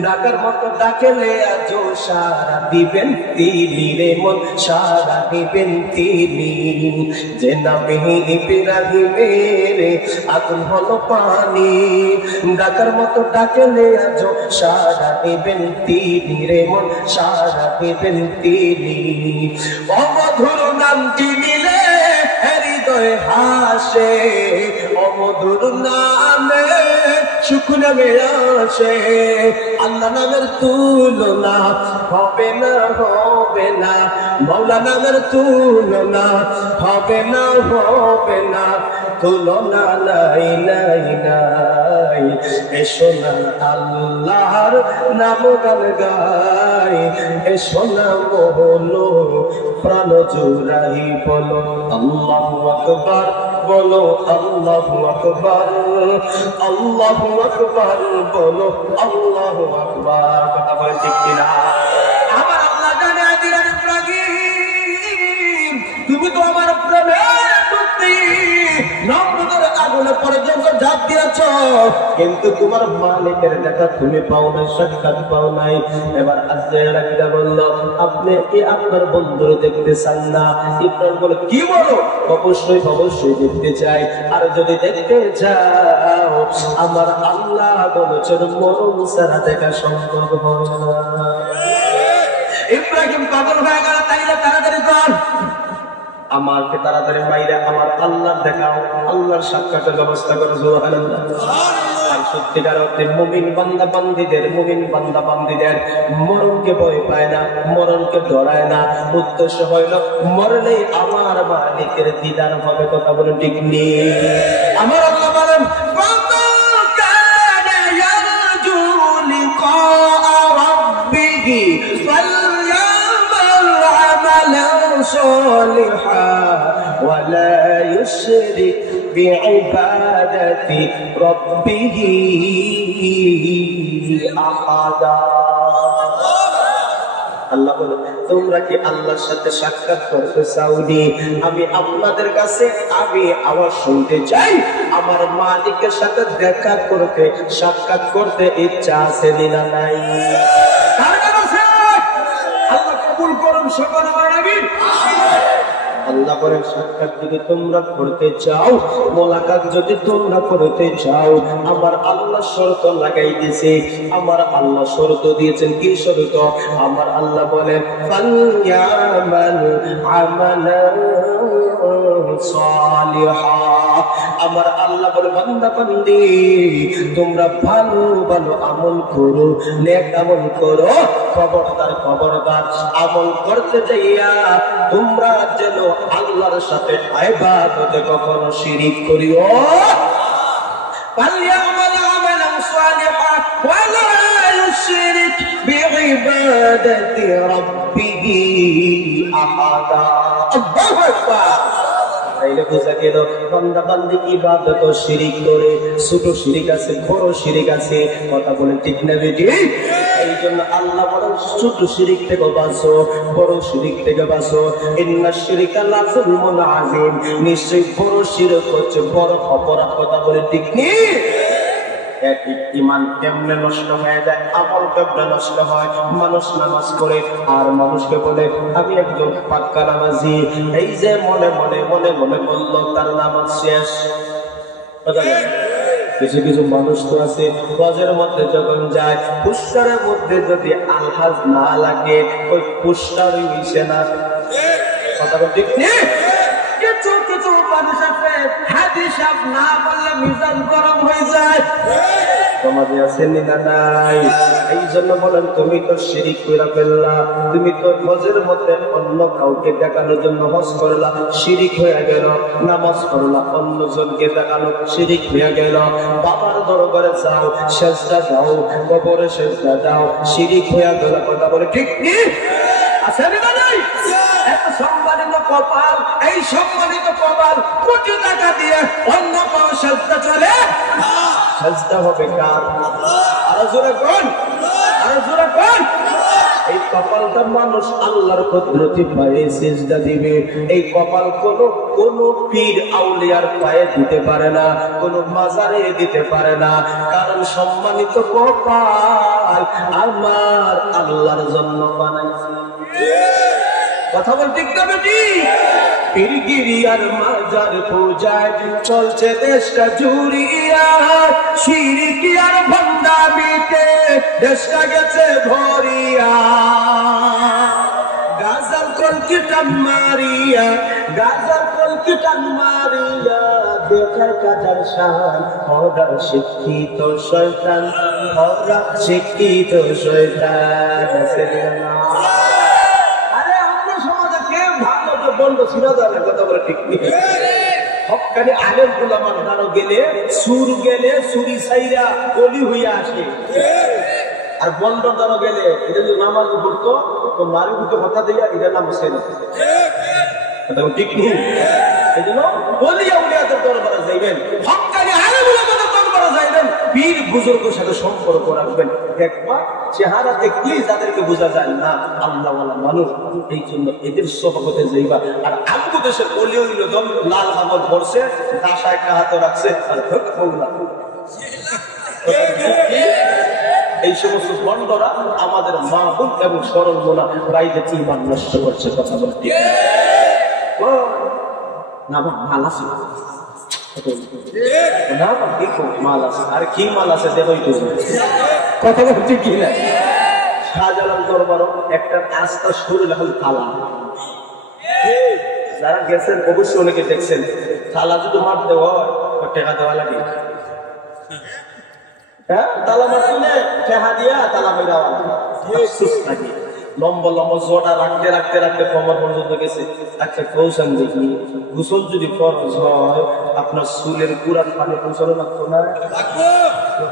ডাকার মতো ডাকেলে আজ সারা দিবেন তিনি রে মন সারা দিবেন তিনি যে নামে ইব্রাহিমের আগুন হলো পানি ডাকার মতো ডাকেলে আজ সারা দিবেন তিনি রে মন সারা দিবেন তিনি অমধুর নামটি নিলে হৃদয় হাসে অমধুর নামে সুখ নামে আসে আল্লাহ নামের তুলনা হবে না মৌলা নামের তুলনা হবে না তুলনা নাই এসো না আল্লাহর নাম গান গাই এসো না বলো প্রাণ জুড়াই বলো আল্লাহু আকবার বলো আল্লাহু আকবার বলো আল্লাহু আকবার কথা বলে ঠিক কিনা আমার আল্লাহ জানে দিলেন ইব্রাহিম তুমি তো আমার প্রেমের প্রতি নমরুদের আগুনে পর্যন্ত ঝাঁপ দিয়েছ কিন্তু তোমার মালিকের দেখা তুমি পাও নাই সাক্ষাৎ পাও নাই এবার আজরাইল কিরা বলল আপনি কি আপনার বন্ধুর দেখতে চান না ইব্রাহিম বলে কি বলো অবশ্যই দেখতে চাই আর যদি দেখতে চাও আমার আল্লাহ বলেছেন মরণ ছাড়া দেখা সম্ভব হবে না ইব্রাহিম পাগল হয়ে গেল তাইলে তাড়াতাড়ি কর আমাকে তাড়াতাড়ি বাইরে আমার আল্লাহর দেখাও আল্লাহর সাক্ষাতের ব্যবস্থা করো সুবহানাল্লাহ আর সত্যিকার অর্থে মুমিন বান্দা বান্দিদের মরণকে ভয় পায় না মরণকে ডরায় না উদ্দেশ্য হইল মরলেই আমার মালিকের দিদার হবে কথা বলে ঠিক নেই আমার আল্লাহ বলেন صالحا ولا يشرك بعبادة ربه أحدا আল্লাহ বলে তোমরা কি আল্লাহর সাথে সাক্ষাৎ করতে চাওনি আমি আপনাদের কাছে আমি আওয়াজ শুনতে চাই আমার মালিকের সাথে দেখা করতে সাক্ষাৎ করতে ইচ্ছা আছে না নাই আল্লাহ কবুল করুন সকল নবী আল্লাহ করে সাক্ষাৎ যদি তোমরা করতে চাও মোলাকাত যদি তোমরা করতে চাও আমার আল্লাহ শর্ত লাগাইতেছে আমার আল্লাহ শর্ত দিয়েছেন কি শর্ত আমার আল্লাহ বলেন ফালইয়ামাল আমালান সালিহা আমার আল্লাহ বলে বান্দা বান্দি তোমরা ভালো ভালো আমল করো নেক আমল করো খবরদার আমল করতে যাইয়া তোমরা যেন আল্লাহর সাথে ইবাদতে কখনো শিরিক করিও ফালইয়ামাল আমালান সালিহা ওয়া লা ইউশরিক বিইবাদাতি রাব্বিহি আহাদা আল্লাহু আকবার তাইলে বোঝা গেল বান্দা বান্দি ইবাদত শিরিক করে ছোট শিরিক আছে বড় শিরিক আছে কথা বলে ঠিক না বেটি এই জন্য আল্লাহ বলেন ছোট শিরিক থেকে বাঁচো বড় শিরিক থেকে বাঁচো ইন্নাশ শিরকা লাযুলমুন আযীম নিশ্চয়ই বড় শিরক হচ্ছে বড় অপরাধ কথা বলে ঠিক নি ইমান কেমনে নষ্ট হয়ে যায় আমল কেমনে নষ্ট হয় মানুষ নামাজ পড়ে আর মানুষকে বলে আমি একজন পাক্কা নামাজি এই যে মনে বললো তার নামাজ শেষ কিছু মানুষ তো আছে হজের মধ্যে যখন যায় পুষ্কারের মধ্যে যদি আলহাজ না লাগে ওই পুষ্কারই মিশে না কথা বল ঠিক নেই কিছু মানুষ আছে হাদিস না বললে মিজান গরম হয়ে যায় সমাজে আছেন না নাই এই জন্য বলেন তুমি তো শিরিক কইরা ফেললা তুমি তো হজের মধ্যে অন্য কাউকে দেখানোর জন্য হজ করলা শিরিক হয়ে গেল নামাজ পড়লা অন্যজনকে দেখানো শিরিক হয়ে গেল বাবার দরবারে যাও সেজদা দাও কবরে সেজদা দাও শিরিক হয়ে গেল কথা বলে ঠিক কি আছেন না নাই সম্মানিত কপাল এই সম্মানিত কপাল কোটি টাকা দিয়ে অন্য পাও সেজদা চলে সেজদা হবে কার আর জোরে কোন এই কপালটা মানুষ আল্লাহর কুদরতি পায়ে সিজদা দিবে। এই কপাল কোন পীর আউলিয়ার পায়ে দিতে পারে না, কোন মাজারে দিতে পারে না, কারণ সম্মানিত কপাল আমার আল্লাহর জন্য বানাইছে। কথা বল ঠিক না বেটি? পীরগিরি আর মাজার পূজায় চলছে দেশটা জুড়িয়া, শিরকি আর ভণ্ডামিতে দেশটা গেছে ভরিয়া। গাজার কলকি টান মারিয়া, গাজার কলকি টান মারিয়া দেখায় কাজার শান। ওরা শিক্ষিত শয়তান, ওরা শিক্ষিত শয়তান। বন্ধ ছিল জানা, কথা বলে ঠিক নেই। হকানি আলেম গোলামার দ্বারা গেলে সুর গেলে সুরি সাইরা গলি হইয়া আসে, আর বন্ধ দ্বারা গেলে এটা যদি নামাজ পড়তো তো নারী বুকে কথা দিয়া এটা নাম ছেড়ে ঠিক নেই। এই জন্য বলিয়া উলিয়াদের দরবারে যাইবেন, হকানি আলেম গোলামাদের দরবারে যাইবেন, পীর বুজুর্গের সাথে সম্পর্ক রাখবেন। দেখবা চেহারা দেখলেই যাদেরকে বোঝা যায় না আল্লাহওয়ালা মানুষ, এই জন্য এদের সহবতে যাইবা। আর আমগো দেশের অলি হইল দল লাল আমল করছে, দাসা একটা হাতে রাখছে আর এই সমস্ত বন্ডরা আমাদের মা বোন এবং সরল মোনা বাইরে ইমান নষ্ট করছে। কথা বলতে না মাল আছে না, দেখো মাল আছে, আর কি মাল আছে দেখোই তো। কথা বলতে কি না, শাহজালাল দরবারও একটা আস্থা শরীর হল তালা। যারা গেছেন অবশ্যই অনেকে দেখছেন, তালা যদি মার দেওয়া হয় টাকা দেওয়া লাগে। হ্যাঁ, তালা মারলে টাকা দিয়া তালা মেরা থাকে। লম্বা লম্বা জোড়া রাখতে রাখতে রাখতে কমর পর্যন্ত গেছে। একটা কৌশল দেখি, গোসল যদি ফরজ হয় আপনার চুলের পুরান পানি গোসল লাগতো না,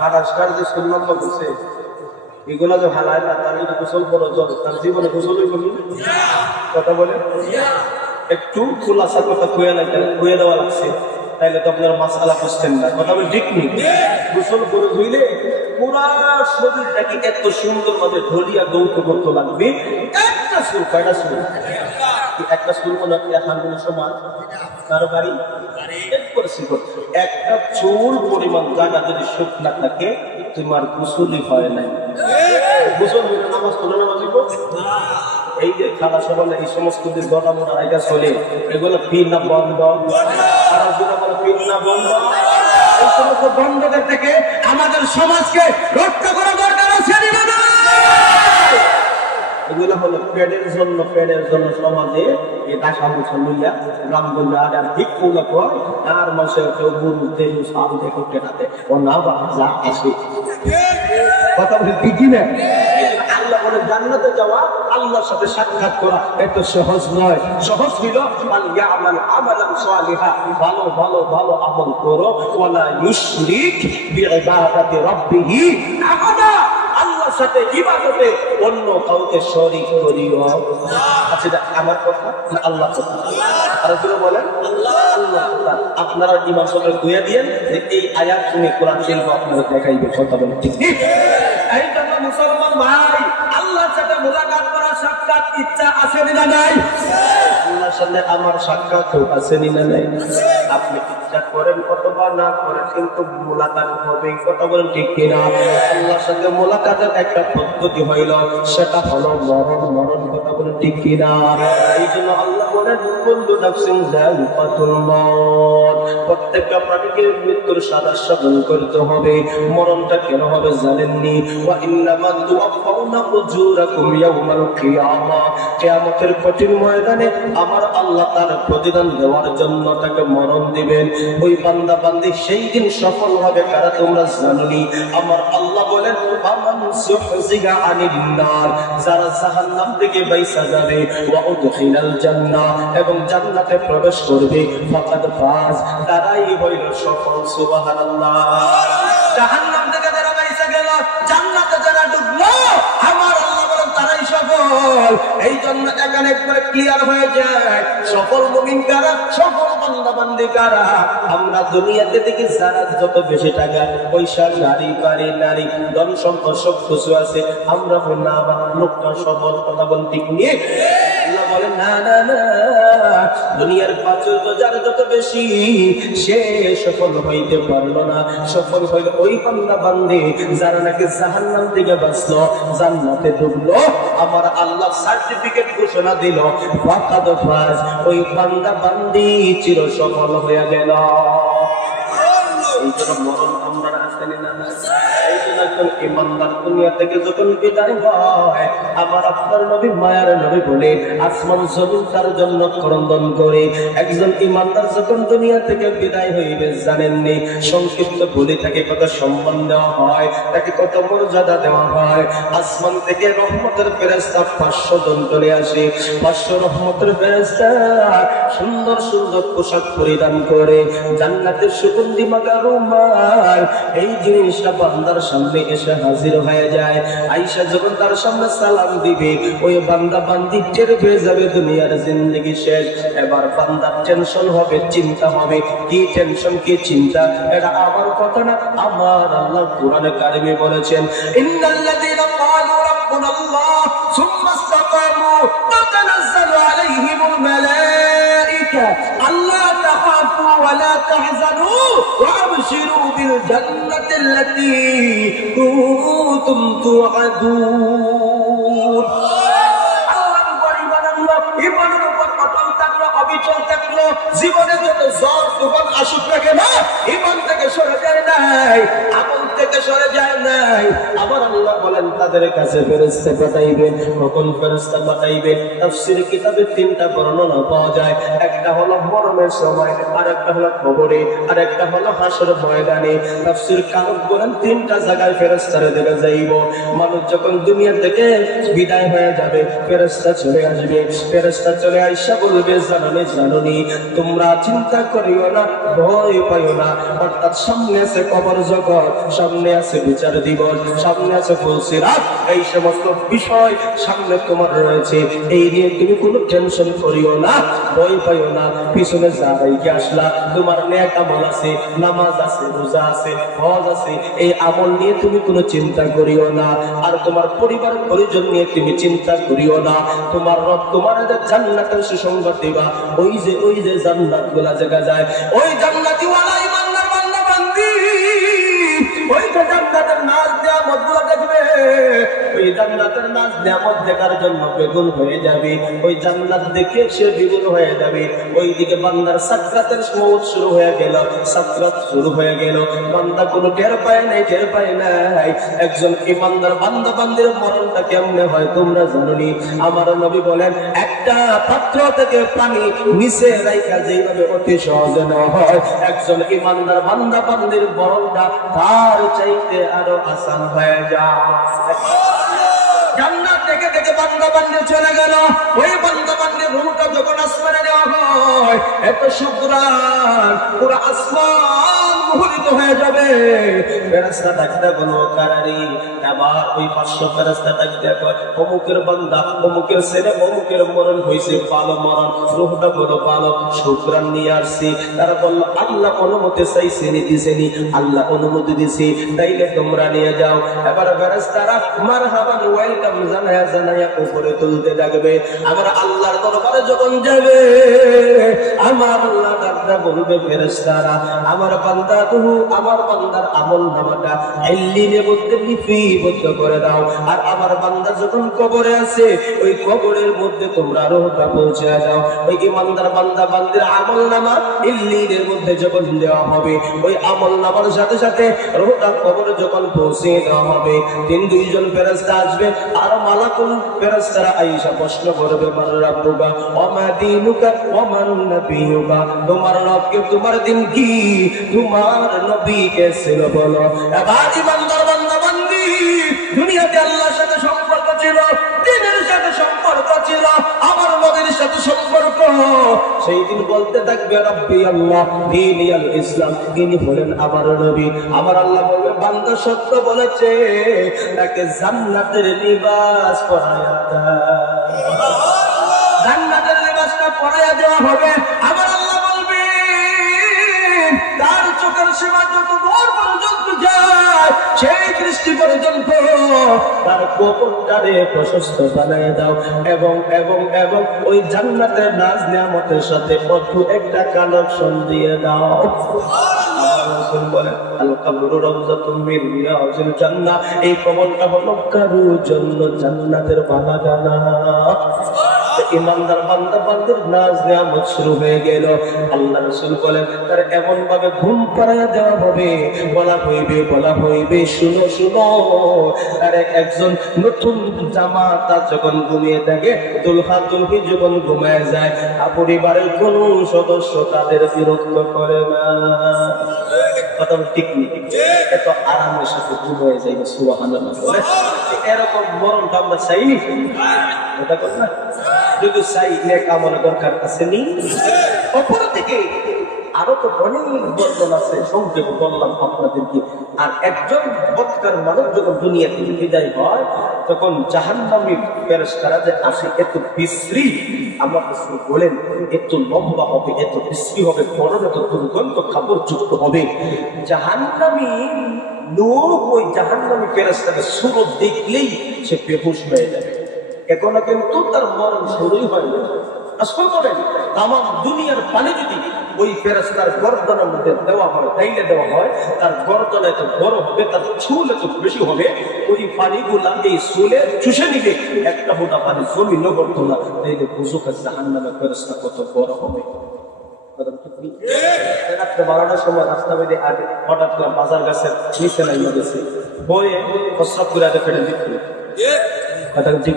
হাড়াসকার যে চুল লম্বা করছে এগুলো যে হালায় না, তার যদি গোসল ফরজ হয় তার জীবনে গোসলই করি। কথা বলে একটু খোলাসা কথা খুয়ে দেওয়া লাগছে, তাইলে তো আপনার মাসালা বুঝতেন না। কথা বলে ঠিক নেই। গোসল করে ধুইলে পুরা শরীরটাকে এত সুন্দর ভাবে ঢলিয়া দৌড় করতে লাগবে। একটা চুল, কয়টা চুল? একটা চুল মনে হয় এখন সমান কারো বাড়ি একটা চুল পরিমাণ জায়গা যদি শুকনা থাকে তোমার গোসলই হয় নাই। গোসল হইলে নামাজ পড়ে নামাজ দিব। এই যে খালা সবাই এই সমস্ত গলা মোটা রাইটা চলে, এগুলো পীর না বন্ধ, পীর না বন্ধ। এই সমস্ত বন্ধদের থেকে আমাদের সমাজকে রক্ষা করা দরকার আছে। এগুলো হলো পেটের জন্য সমাজে এই দাসা মুছা লইয়া গ্রামগঞ্জে আর ভিক্ষুলা কয়, আর মাসে কেউ গরু তেরু সাল দেখে টেকাতে ও না বা যা আসে। কথা বলে ঠিকই না? আল্লাহ বলে জান্নাতে যাওয়া, আল্লাহর সাথে সাক্ষাৎ করা এত সহজ নয়। সহজ ছিল আমালান সালিহা, ভালো ভালো ভালো আমল করো, ওয়ালা ইউশরিক বিইবাদাতি রাব্বিহি আহাদা, আল্লাহর সাথে ইবাদতে অন্য কাউকে শরীক করিও না। আচ্ছা, এটা আমার কথা না আল্লাহর কথা? আর কেউ বলেন আল্লাহ কথা। আপনারা ইমাম সাহেব কইয়া দিয়েন যে এই আয়াত তুমি কোরআন শরীফে আপনারা দেখাইবে। কথা বলেন ঠিক ঠিক? এই জন্য মুসলমান ভাই, আল্লাহর সাথে মুলাকাত করার সাক্ষাৎ ইচ্ছা আছে না নাই? আল্লাহর সাথে আমার সাক্ষাৎ আছে না নাই? আপনি ইচ্ছা করেন অথবা না করেন, কিন্তু মুলাকাত হবে। কথা বলেন ঠিক কিনা? আল্লাহর সাথে মুলাকাতের একটা পদ্ধতি হইল, সেটা হলো মরণ। কথা বলেন ঠিক কিনা? এই জন্য আল্লাহ বলেন কুল্লু নাফসিন যায়িকাতুল মাউত, প্রত্যেকটা প্রাণীকে মৃত্যুর স্বাদ আস্বাদন করতে হবে। মরণটা কেন হবে জানেননি? ওয়া ইন্নামা তুওয়াফাউনা উজুরাকুম ইয়াওমাল কিয়ামাহ, কিয়ামতের কঠিন ময়দানে আমার আল্লাহ তার প্রতিদান দেওয়ার জন্য তাকে মরণ দিবেন। ওই বান্দা বান্দি সেই দিন সফল হবে কারা তোমরা জানোনি? আমার আল্লাহ বলেন ফামান সুহজিগা আনিন নার, যারা জাহান্নাম থেকে বাইসা যাবে, ওয়া উদখিলাল জান্নাহ, এবং জান্নাতে প্রবেশ করবে, ফাকাদ ফাজ, তারাই হইল সফল। সুবহানাল্লাহ। জাহান্নাম থেকে যারা বাইসা গেল, জান্নাতে যারা ঢুকলো, আমার আল্লাহ বলেন তারাই সফল। এই জন্য এখানে একবার ক্লিয়ার হয়ে যায় সফল মুমিন কারা, সফল বান্দা বান্দি কারা। আমরা দুনিয়াতে দেখি যারা যত বেশি টাকা পয়সা, গাড়ি বাড়ি, নারী, ধন সম্পদ সব কিছু আছে, আমরা বলি না বা লোকটা সফল, কথা বল ঠিক নিয়ে। আল্লাহ বলেন না না না, দুনিয়ার প্রাচুর্য যার যত বেশি সে সফল হইতে পারলো না। সফল হইল ওই বান্দা বান্দি যারা নাকি জাহান্নাম থেকে বাঁচলো, জান্নাতে ঢুকলো। আমার আল্লাহ সার্টিফিকেট ঘোষণা দিল, ফাকাদ ফাজ, ওই বান্দা বান্দি চির সফল হয়ে গেল। এই জন্য মরণ আমরা আসেনি না, এই জন্য একজন ইমানদার দুনিয়া থেকে যখন বিদায় হয়, আমার আপনার নবী মায়ার নবী বলে আসমান জমিন তার জন্য ক্রন্দন করে। একজন ইমানদার যখন দুনিয়া থেকে বিদায় হইবে জানেননি, সংক্ষিপ্ত বলে তাকে কত সম্মান দেওয়া হয়, তাকে কত মর্যাদা দেওয়া হয়। আসমান থেকে রহমতের ফেরেশতা 500 জন চলে আসে, 500 রহমতের ফেরেশতা সুন্দর সুন্দর পোশাক পরিধান করে, জান্নাতের সুগন্ধি মাখা রুমাল, এই জিনিসটা বান্দার সামনে এসে হাজির হয়ে যায়। আয়েশা যখন তার সামনে সালাম দিবে, ওই বান্দা বান্দি টের পেয়ে যাবে দুনিয়ার জিন্দেগি শেষ। এবার বান্দার টেনশন হবে, চিন্তা হবে। কি টেনশন, কি চিন্তা? এটা আমার কথা না, আমার আল্লাহ কোরআনে কারিমে বলেছেন, ইন্নাল্লাযীনা ক্বালু রাব্বুনাল্লাহ সুম্মা ইসতাকামু তাতানাজ্জালু আলাইহিমুল মালায়েকা আল্লা তাখাফু ওয়া লা তাহজানু ওয়া আবশিরু বিল জান্নাতিল্লাতী কুনতুম তুআদুন। ইমানের উপর অটল থাকলো, অবিচল থাকলো, জীবনে যত ঝড় তুফান আসুক না কেন ইমান থেকে সরে যায় নাই, আমল থেকে সরে যায় নাই। আবার আল্লাহ বলেন তাদের কাছে ফেরেশতা পাঠাইবেন। কখন ফেরেশতা পাঠাইবেন? তাফসীর কিতাবে 3টা বর্ণনা পাওয়া যায়। একটা হলো মরণের সময়, আর একটা হলো কবরে, আর একটা হলো হাসর ময়দানে। তাফসীর কারক বলেন 3টা জায়গায় ফেরেশতারে দেখা যাইব। মানুষ যখন দুনিয়া থেকে বিদায় হয়ে যাবে, ফেরেশতা চলে আসবে। ফেরেশতা চলে আইসা বলবে, জাননি তোমরা চিন্তা করিও না, ভয় পাইও না। অর্থাৎ সামনে আছে কবর জগৎ, সামনে আছে বিচার দিবস, সামনে আছে ফুলসিরাত, এই সমস্ত বিষয় সামনে তোমার রয়েছে। এই নিয়ে তুমি কোনো টেনশন করিও না, ভয় পাইও না। পিছনে যা রেখে আসলা, তোমার নেক আমল আছে, নামাজ আছে, রোজা আছে, হজ আছে, এই আমল নিয়ে তুমি কোনো চিন্তা করিও না। আর তোমার পরিবার পরিজন নিয়ে তুমি চিন্তা করিও না। তোমার রব তোমার জান্নাতের সুসংবাদ দিবা। ওই যে জান্নাত গুলা জায়গা যায়, ওই জান্নাতি ওয়ালা ইমানদার বান্দা বান্দি ওই জান্নাতের নাজ নিয়ামত গুলা দেখবে। ওই জান্নাতের নাজ নিয়ামত দেখার জন্য বেগুন হয়ে যাবে, ওই জান্নাত দেখে সে বিগুন হয়ে যাবে। ওইদিকে বান্দার সাকরাতের মওত শুরু হয়ে গেল, সাকরাত শুরু হয়ে গেল, বান্দা কোনো টের পায় নাই, টের পায় নাই। একজন ইমানদার বান্দা বান্দির মরণটা কেমনে হয় তোমরা জানোনি? আমার নবী বলেন, একটা পাত্র থেকে পানি নিচে রাইখা যেভাবে অতি সহজে নেওয়া হয়, একজন ইমানদার বান্দা বান্দির মরণটা তার চাইতে আরো আসান হয়ে যায়। জান্নাত দেখে দেখে বান্দা বান্দি চলে গেল, ওই বান্দা বান্দির রূহটা যখন আসমানে নেওয়া হয়, এত সুগ্রাণ পুরো আসমান মুখরিত হয়ে যাবে। ফেরেশতা ডাকতে বলো, কারারি। আবার ওই 500 ফেরেশতা ডাকতে কয়, অমুকের বান্দা, অমুকের ছেলে, অমুকের মরণ হয়েছে, ভালো মরণ, রূহটা বলো ভালো, সুগ্রাণ নিয়ে আসছি। তারা বলল, আল্লাহ অনুমতি চাইছে, দিছেনি, আল্লাহ অনুমতি দিছে, তাইলে তোমরা নিয়ে যাও। এবার ফেরেশতারা মারহাবান ওয়েলকাম জানায়া জানায়া উপরে তুলতে থাকবে। আমরা আল্লাহর দরবারে যখন যাবে, আমার আল্লাহ ডাকতে বলবে, ফেরেশতারা আমার বান্দা রূহ, আমার বান্দার আমল নামাটা ইল্লিনের মধ্যে লিপিবদ্ধ করে দাও। আর আমার বান্দা যখন কবরে আছে, ওই কবরের মধ্যে তোমরা রূহটা পৌঁছে দাও। ওই ইমানদার বান্দা বান্দির আমল নামা ইল্লিনের মধ্যে যখন দেওয়া হবে, ওই আমল নামার সাথে সাথে রূহটা কবরে যখন পৌঁছে দেওয়া হবে, 2জন ফেরেশতা আসবে। আর মালাকুল ফেরেশতারা আয়েশা প্রশ্ন করবে, মান রাব্বুকা ওয়া মা দীনুকা ওয়া মান নবিয়ুকা, তোমার রবকে, তোমার দিন কি, তোমার নবী কে ছিল বলো। এবার ইমানদার বান্দা বান্দি দুনিয়াতে আল্লাহর সাথে সম্পর্ক ছিল, দ্বীনের সাথে সম্পর্ক ছিল, আমার নবীর সাথে সম্পর্ক, সেই দিন বলতে থাকবে রব্বি আল্লাহ দীনিয়াল ইসলাম, তিনি হলেন আমার নবী। আমার আল্লাহ বলবে বান্দা সত্য বলেছে, তাকে জান্নাতের লিবাস পরায়া দাও। জান্নাতের লিবাসটা পরায়া দেওয়া হবে। আমার আল্লাহ বলবে তার চোখের সীমা যত দূর পর্যন্ত যায়, সেই দৃষ্টি পর্যন্ত তার কবরটারে প্রশস্ত বানিয়ে দাও, এবং এবং এবং ওই জান্নাতের নাজ নিয়ামতের সাথে কঠোর একটা কানেকশন দিয়ে দাও। এই কবরটা হলো কারুর জন্য জান্নাতের বাগানা। ইমানদার বান্দা বান্দার নাজ নিয়ামত শুরু হয়ে গেল। আল্লাহ রাসূল বলেন তার এমন ভাবে ঘুম পাড়াইয়া দেওয়া হবে, বলা হইবে শুনো শুনো। আরে একজন নতুন জামা তার যখন ঘুমিয়ে থাকে, দুলহা দুলহি যখন ঘুমায় যায়, পরিবারের কোন সদস্য তাদের বিরক্ত করে না। কথা ঠিক নেই, এত আরামের সাথে ঘুম হয়ে যাইবে। সুবহানাল্লাহ। এরকম মরণটা আমরা চাইনি, এটা কর না। যদি চাই নেক আমলের দরকার আছে নি। অপরদিকে আরো তো অনেক বর্ণন আছে, সংক্ষেপে বললাম আপনাদেরকে। আর একজন বৎকার মানুষ যখন দুনিয়া থেকে বিদায় হয়, তখন জাহান্নামী ফেরেশতারা যে আসে, এত বিশ্রী, আমার রাসূল বলেন এত লম্বা হবে, এত বিশ্রী হবে, বড় এত দুর্গন্ধ কাপড়যুক্ত হবে। জাহান্নামী লোক ওই জাহান্নামী ফেরেশতাদের সুরত দেখলেই সে বেহুশ হয়ে যাবে। এখনো কিন্তু তার মরণ শুরুই হয় না। আসল করেন তাম দুনিয়ার পানি যদি ওই ফেরেশতার গর্দনের মধ্যে দেওয়া হয়, তাইলে দেওয়া হয়, তার গর্দন এত বড় হবে, তার চুল এত বেশি হবে, ওই পানিগুলা এই চুলে চুষে নিবে, একটা ফোঁটা পানি জমিনও করতো না। তাইলে বুঝুক জাহান্নামের ফেরেশতা কত বড় হবে। বারোটার সময় রাস্তা বেঁধে আগে হঠাৎ করে বাজার গাছের নিচে নাইমা গেছে, বয়ে প্রস্রাব করে আগে ফেলে দিত। কথাটা ঠিক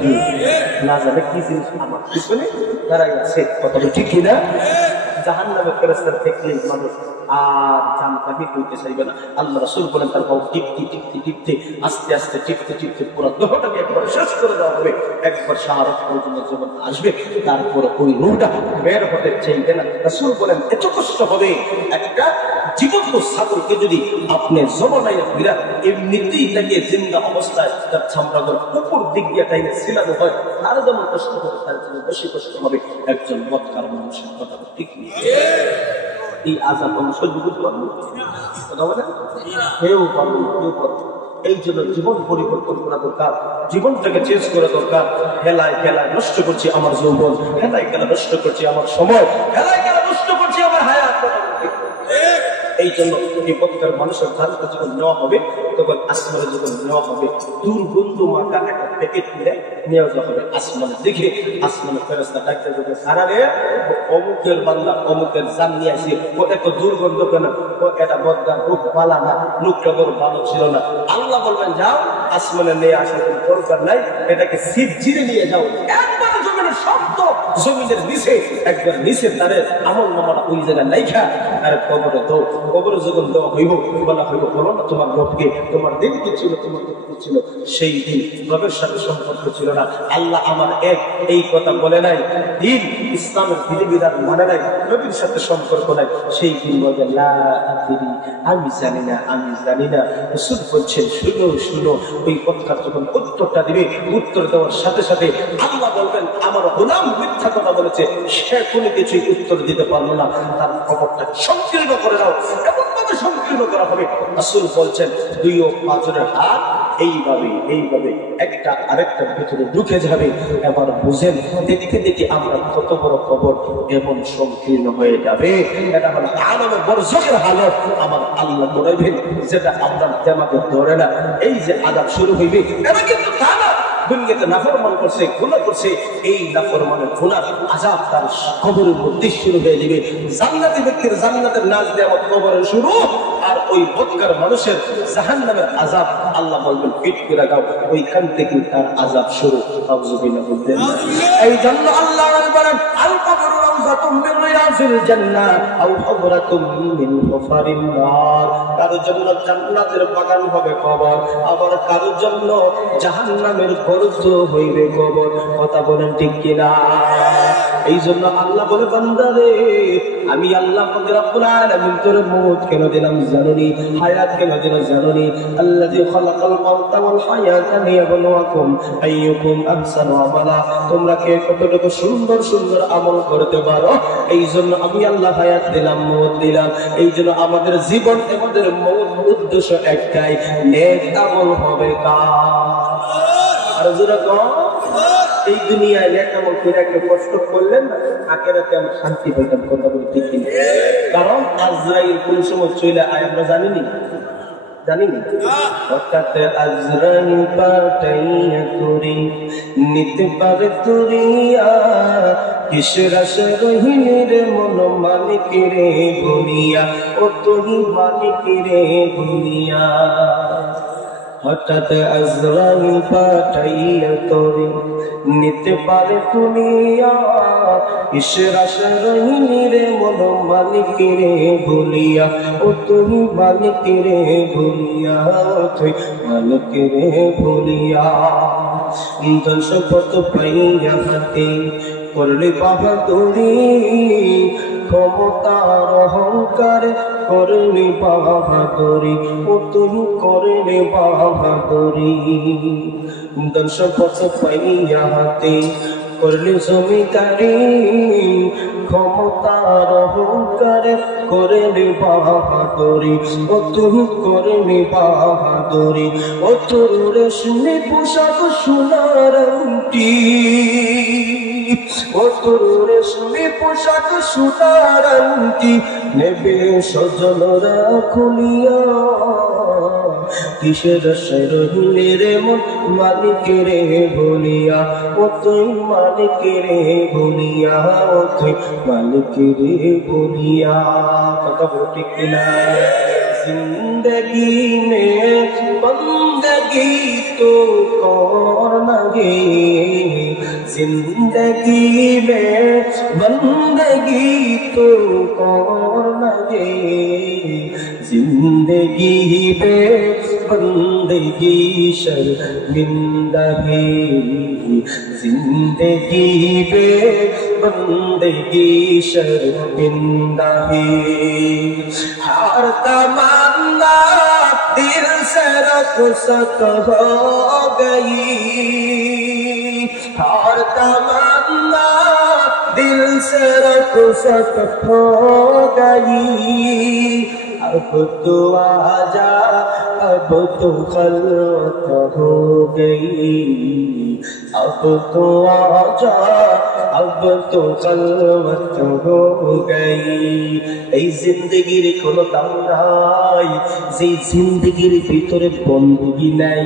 না জানে কি জিনিস আমার পিছনে দাঁড়াই আছে। কথাটা ঠিক কিনা? জাহান্নামের ফেরেশতা দেখলে মানুষ আর জান্নাতে হইতে চাইবে না। আল্লাহ রাসূল বলেন তার পাও টিপতে আস্তে আস্তে টিপতে পুরো দেহটাকে একবার শেষ করে দেওয়া হবে। একবার শাহাদাত পর্যন্ত যখন আসবে, তারপর ওই রূহটা বের হতে চাইবে না। রাসূল বলেন এত কষ্ট হবে, একটা জীবন্ত ছাগলকে যদি আপনি জবানাইয়া ফিরা এমনিতেই তাকে জিন্দা অবস্থায় তার চামড়াগুলো উপর দিক দিয়ে টাইমে ছিলানো হয়, তার যেমন কষ্ট হবে, তার জন্য বেশি কষ্ট হবে একজন বৎকার মানুষের। কথা ঠিক নেই? এই আযাব আমরা সহ্য করতে পারবো? কথা বলে কেউ পারবো, কেউ পারবো। এই জন্য জীবন পরিবর্তন করা দরকার, জীবনটাকে চেঞ্জ করা দরকার। হেলায় খেলায় নষ্ট করছি আমার যৌবন, হেলায় খেলা নষ্ট করছি আমার সময়, হেলায় খেলা নষ্ট করছি আমার হায়াত। এই জন্য এই প্রত্যেক মানুষের ধারণা যখন নেওয়া হবে, তখন আসমানে যখন নেওয়া হবে, দুর্গন্ধ মাখা একটা প্যাকেট কিনে নেওয়া হবে আসমানে। দেখে আসমানে ফেরেশতা ডাকতে যাবে, সারারে অমুকের বান্দা অমুকের জান নিয়ে আসি, ও এত দুর্গন্ধ কেন? ও এটা বদগার রূপ পালা না, লোকটা বড় ভালো ছিল না। আল্লাহ বলবেন যাও আসমানে নিয়ে আসা কোনো দরকার নাই, এটাকে সিট জিরে নিয়ে যাও। একবার জমিনের শব্দ জমিনের নিচে, একবার নিচে তারে আমল নামাটা ওই জায়গায় লাইখা আর কবরে দাও। কবরে যখন দেওয়া হইব, বলা হইব বলো না তোমার রবকে, তোমার দিন কি ছিল, তোমার কি ছিল? সেই দিন রবের সাথে সম্পর্ক ছিল না। আল্লাহ আমার এক এই কথা বলে নাই, দিন ইসলামের বিধিবিধান মানে নাই, নবীর সাথে সম্পর্ক নাই। সেই দিন বলে লা আদরি, আমি জানি না, আমি জানি না। রাসূল বলছেন শুনো শুনো, ওই কথা যখন উত্তরটা দিবে, উত্তর দেওয়ার সাথে সাথে আল্লাহ বলবেন আমার গোলাম মিথ্যা কথা বলেছে, সে কোনো কিছুই উত্তর দিতে পারলো না, তার খবরটা সংকীর্ণ করে দাও। এমন ভাবে সংকীর্ণ করা হবে, রাসূল বলছেন দুই ও পাঁচজনের হাত এইভাবে এইভাবে একটা আরেকটার ভিতরে ঢুকে যাবে। এবার বুঝেন দেখতে দেখতে আমরা কত বড় খবর এমন সংকীর্ণ হয়ে যাবে। এটা হলো আলামে বরজখের হালত আমার আল্লাহ করাইবেন, যেটা আপনার তেমাকে ধরে না। এই যে আযাব শুরু হইবে, এটা কিন্তু তা না দুনিয়াতে নাফরমান করছে, গুনাহ করছে, এই নাফরমানের গুনাহ আযাব তার কবরের মধ্যে শুরু হয়ে যাবে। জান্নাতি ব্যক্তির জান্নাতের নাজ দেওয়া কবরের শুরু, আর ওই বদকার মানুষের জাহান্নামের আযাব আল্লাহ বলবেন ফিট করে দাও, ওইখান থেকে তার আযাব শুরু। আউযুবিল্লাহ বলতেন। এই জন্য আল্লাহ বলেন আল কবরু রাউযাতুম মিন রিয়াযিল জান্নাহ আও হুজরাতুম মিন হুফারিন নার। কারোর জন্য জান্নাতের বাগান হবে কবর, আবার কারোর জন্য জাহান্নামের গর্ত হইবে কবর। কথা বলেন ঠিক কিনা? এই জন্য আল্লাহ বলে বান্দা রে আমি আল্লাহ রব্বুল আলামিন তোর মউত কেন দিলাম জানোনি, হায়াত কেন দিলাম জানোনি? আল্লাযী খালাকাল মাউতা ওয়াল হায়াতা লিয়াবলুয়াকুম আইয়ুকুম আহসানু আমালা। তোমরা কে কতটুকু সুন্দর সুন্দর আমল করতে পারো, এই জন্য আমি আল্লাহ হায়াত দিলাম, মউত দিলাম। এই জন্য আমাদের জীবন আমাদের মউত উদ্দেশ্য একটাই, নেক আমল হবে কার? আর যারা এই দুনিয়ায় নেক আমল করে একটা কষ্ট করলেন না, আখিরাতে আমরা শান্তি পাইতাম। কথা বলি ঠিক কি? কারণ আজরাইল কোন সময় চলে আয় আমরা জানিনি, জানিনি। অর্থাৎ আজরাইল পাঠাইয়া তুরি নিতে পারে তুরিয়া, কিসের আশা রহিলি রে মন মালিক রে গুনিয়া, ও তুই মালিক রে গুনিয়া। হঠাৎ আজরাইল পাঠাইয়া তোরে নিতে পারে দুনিয়া, কিসের আশা রহিলি রে মন মালিক রে ভুলিয়া, ও তুমি মালিক রে ভুলিয়া, তুই মালিক রে ভুলিয়া। ধন সম্পদ পাইয়া হাতে করলে বাহাদুরি, ক্ষমতার অহংকারে করলে বাহাদুরি, ও তুমি করলে বাহাদুরি। ধন সম্পদ পাইয়া হাতে করলে জমিদারি, ক্ষমতার অহংকারে করলে বাহাদুরি, ও তুমি করলে বাহাদুরি। ও তোর রেশমি পোশাক সোনার আংটি, ও তোর রেশমি পোশাক সোনার আংটি নেবে সজনরা খুলিয়া, কিসের আশায় রহিলি রে মন মালিক রে ভুলিয়া, ও তুই মালিক রে ভুলিয়া, ও তুই মালিক রে ভুলিয়া। কথা বলো ঠিক কিনা? जिंदगी में बंदगी तो करना गे, जिंदगी में बंदगी तो करना गे, जिंदगी में बंदगी शर्मिंदा है, जिंदगी में बंदगी शर्मिंदा है। हर तमन्ना दिल से रुखसत हो गई, हर तमन्ना दिल से रुखसत हो गई। अब तो आजा अब तो खलवत हो गई, अब तो आजा अब तो खलवत हो गई। এই জিন্দেগির কোনো দাম নাই, যে জিন্দেগির ভিতরে বন্দগি নাই।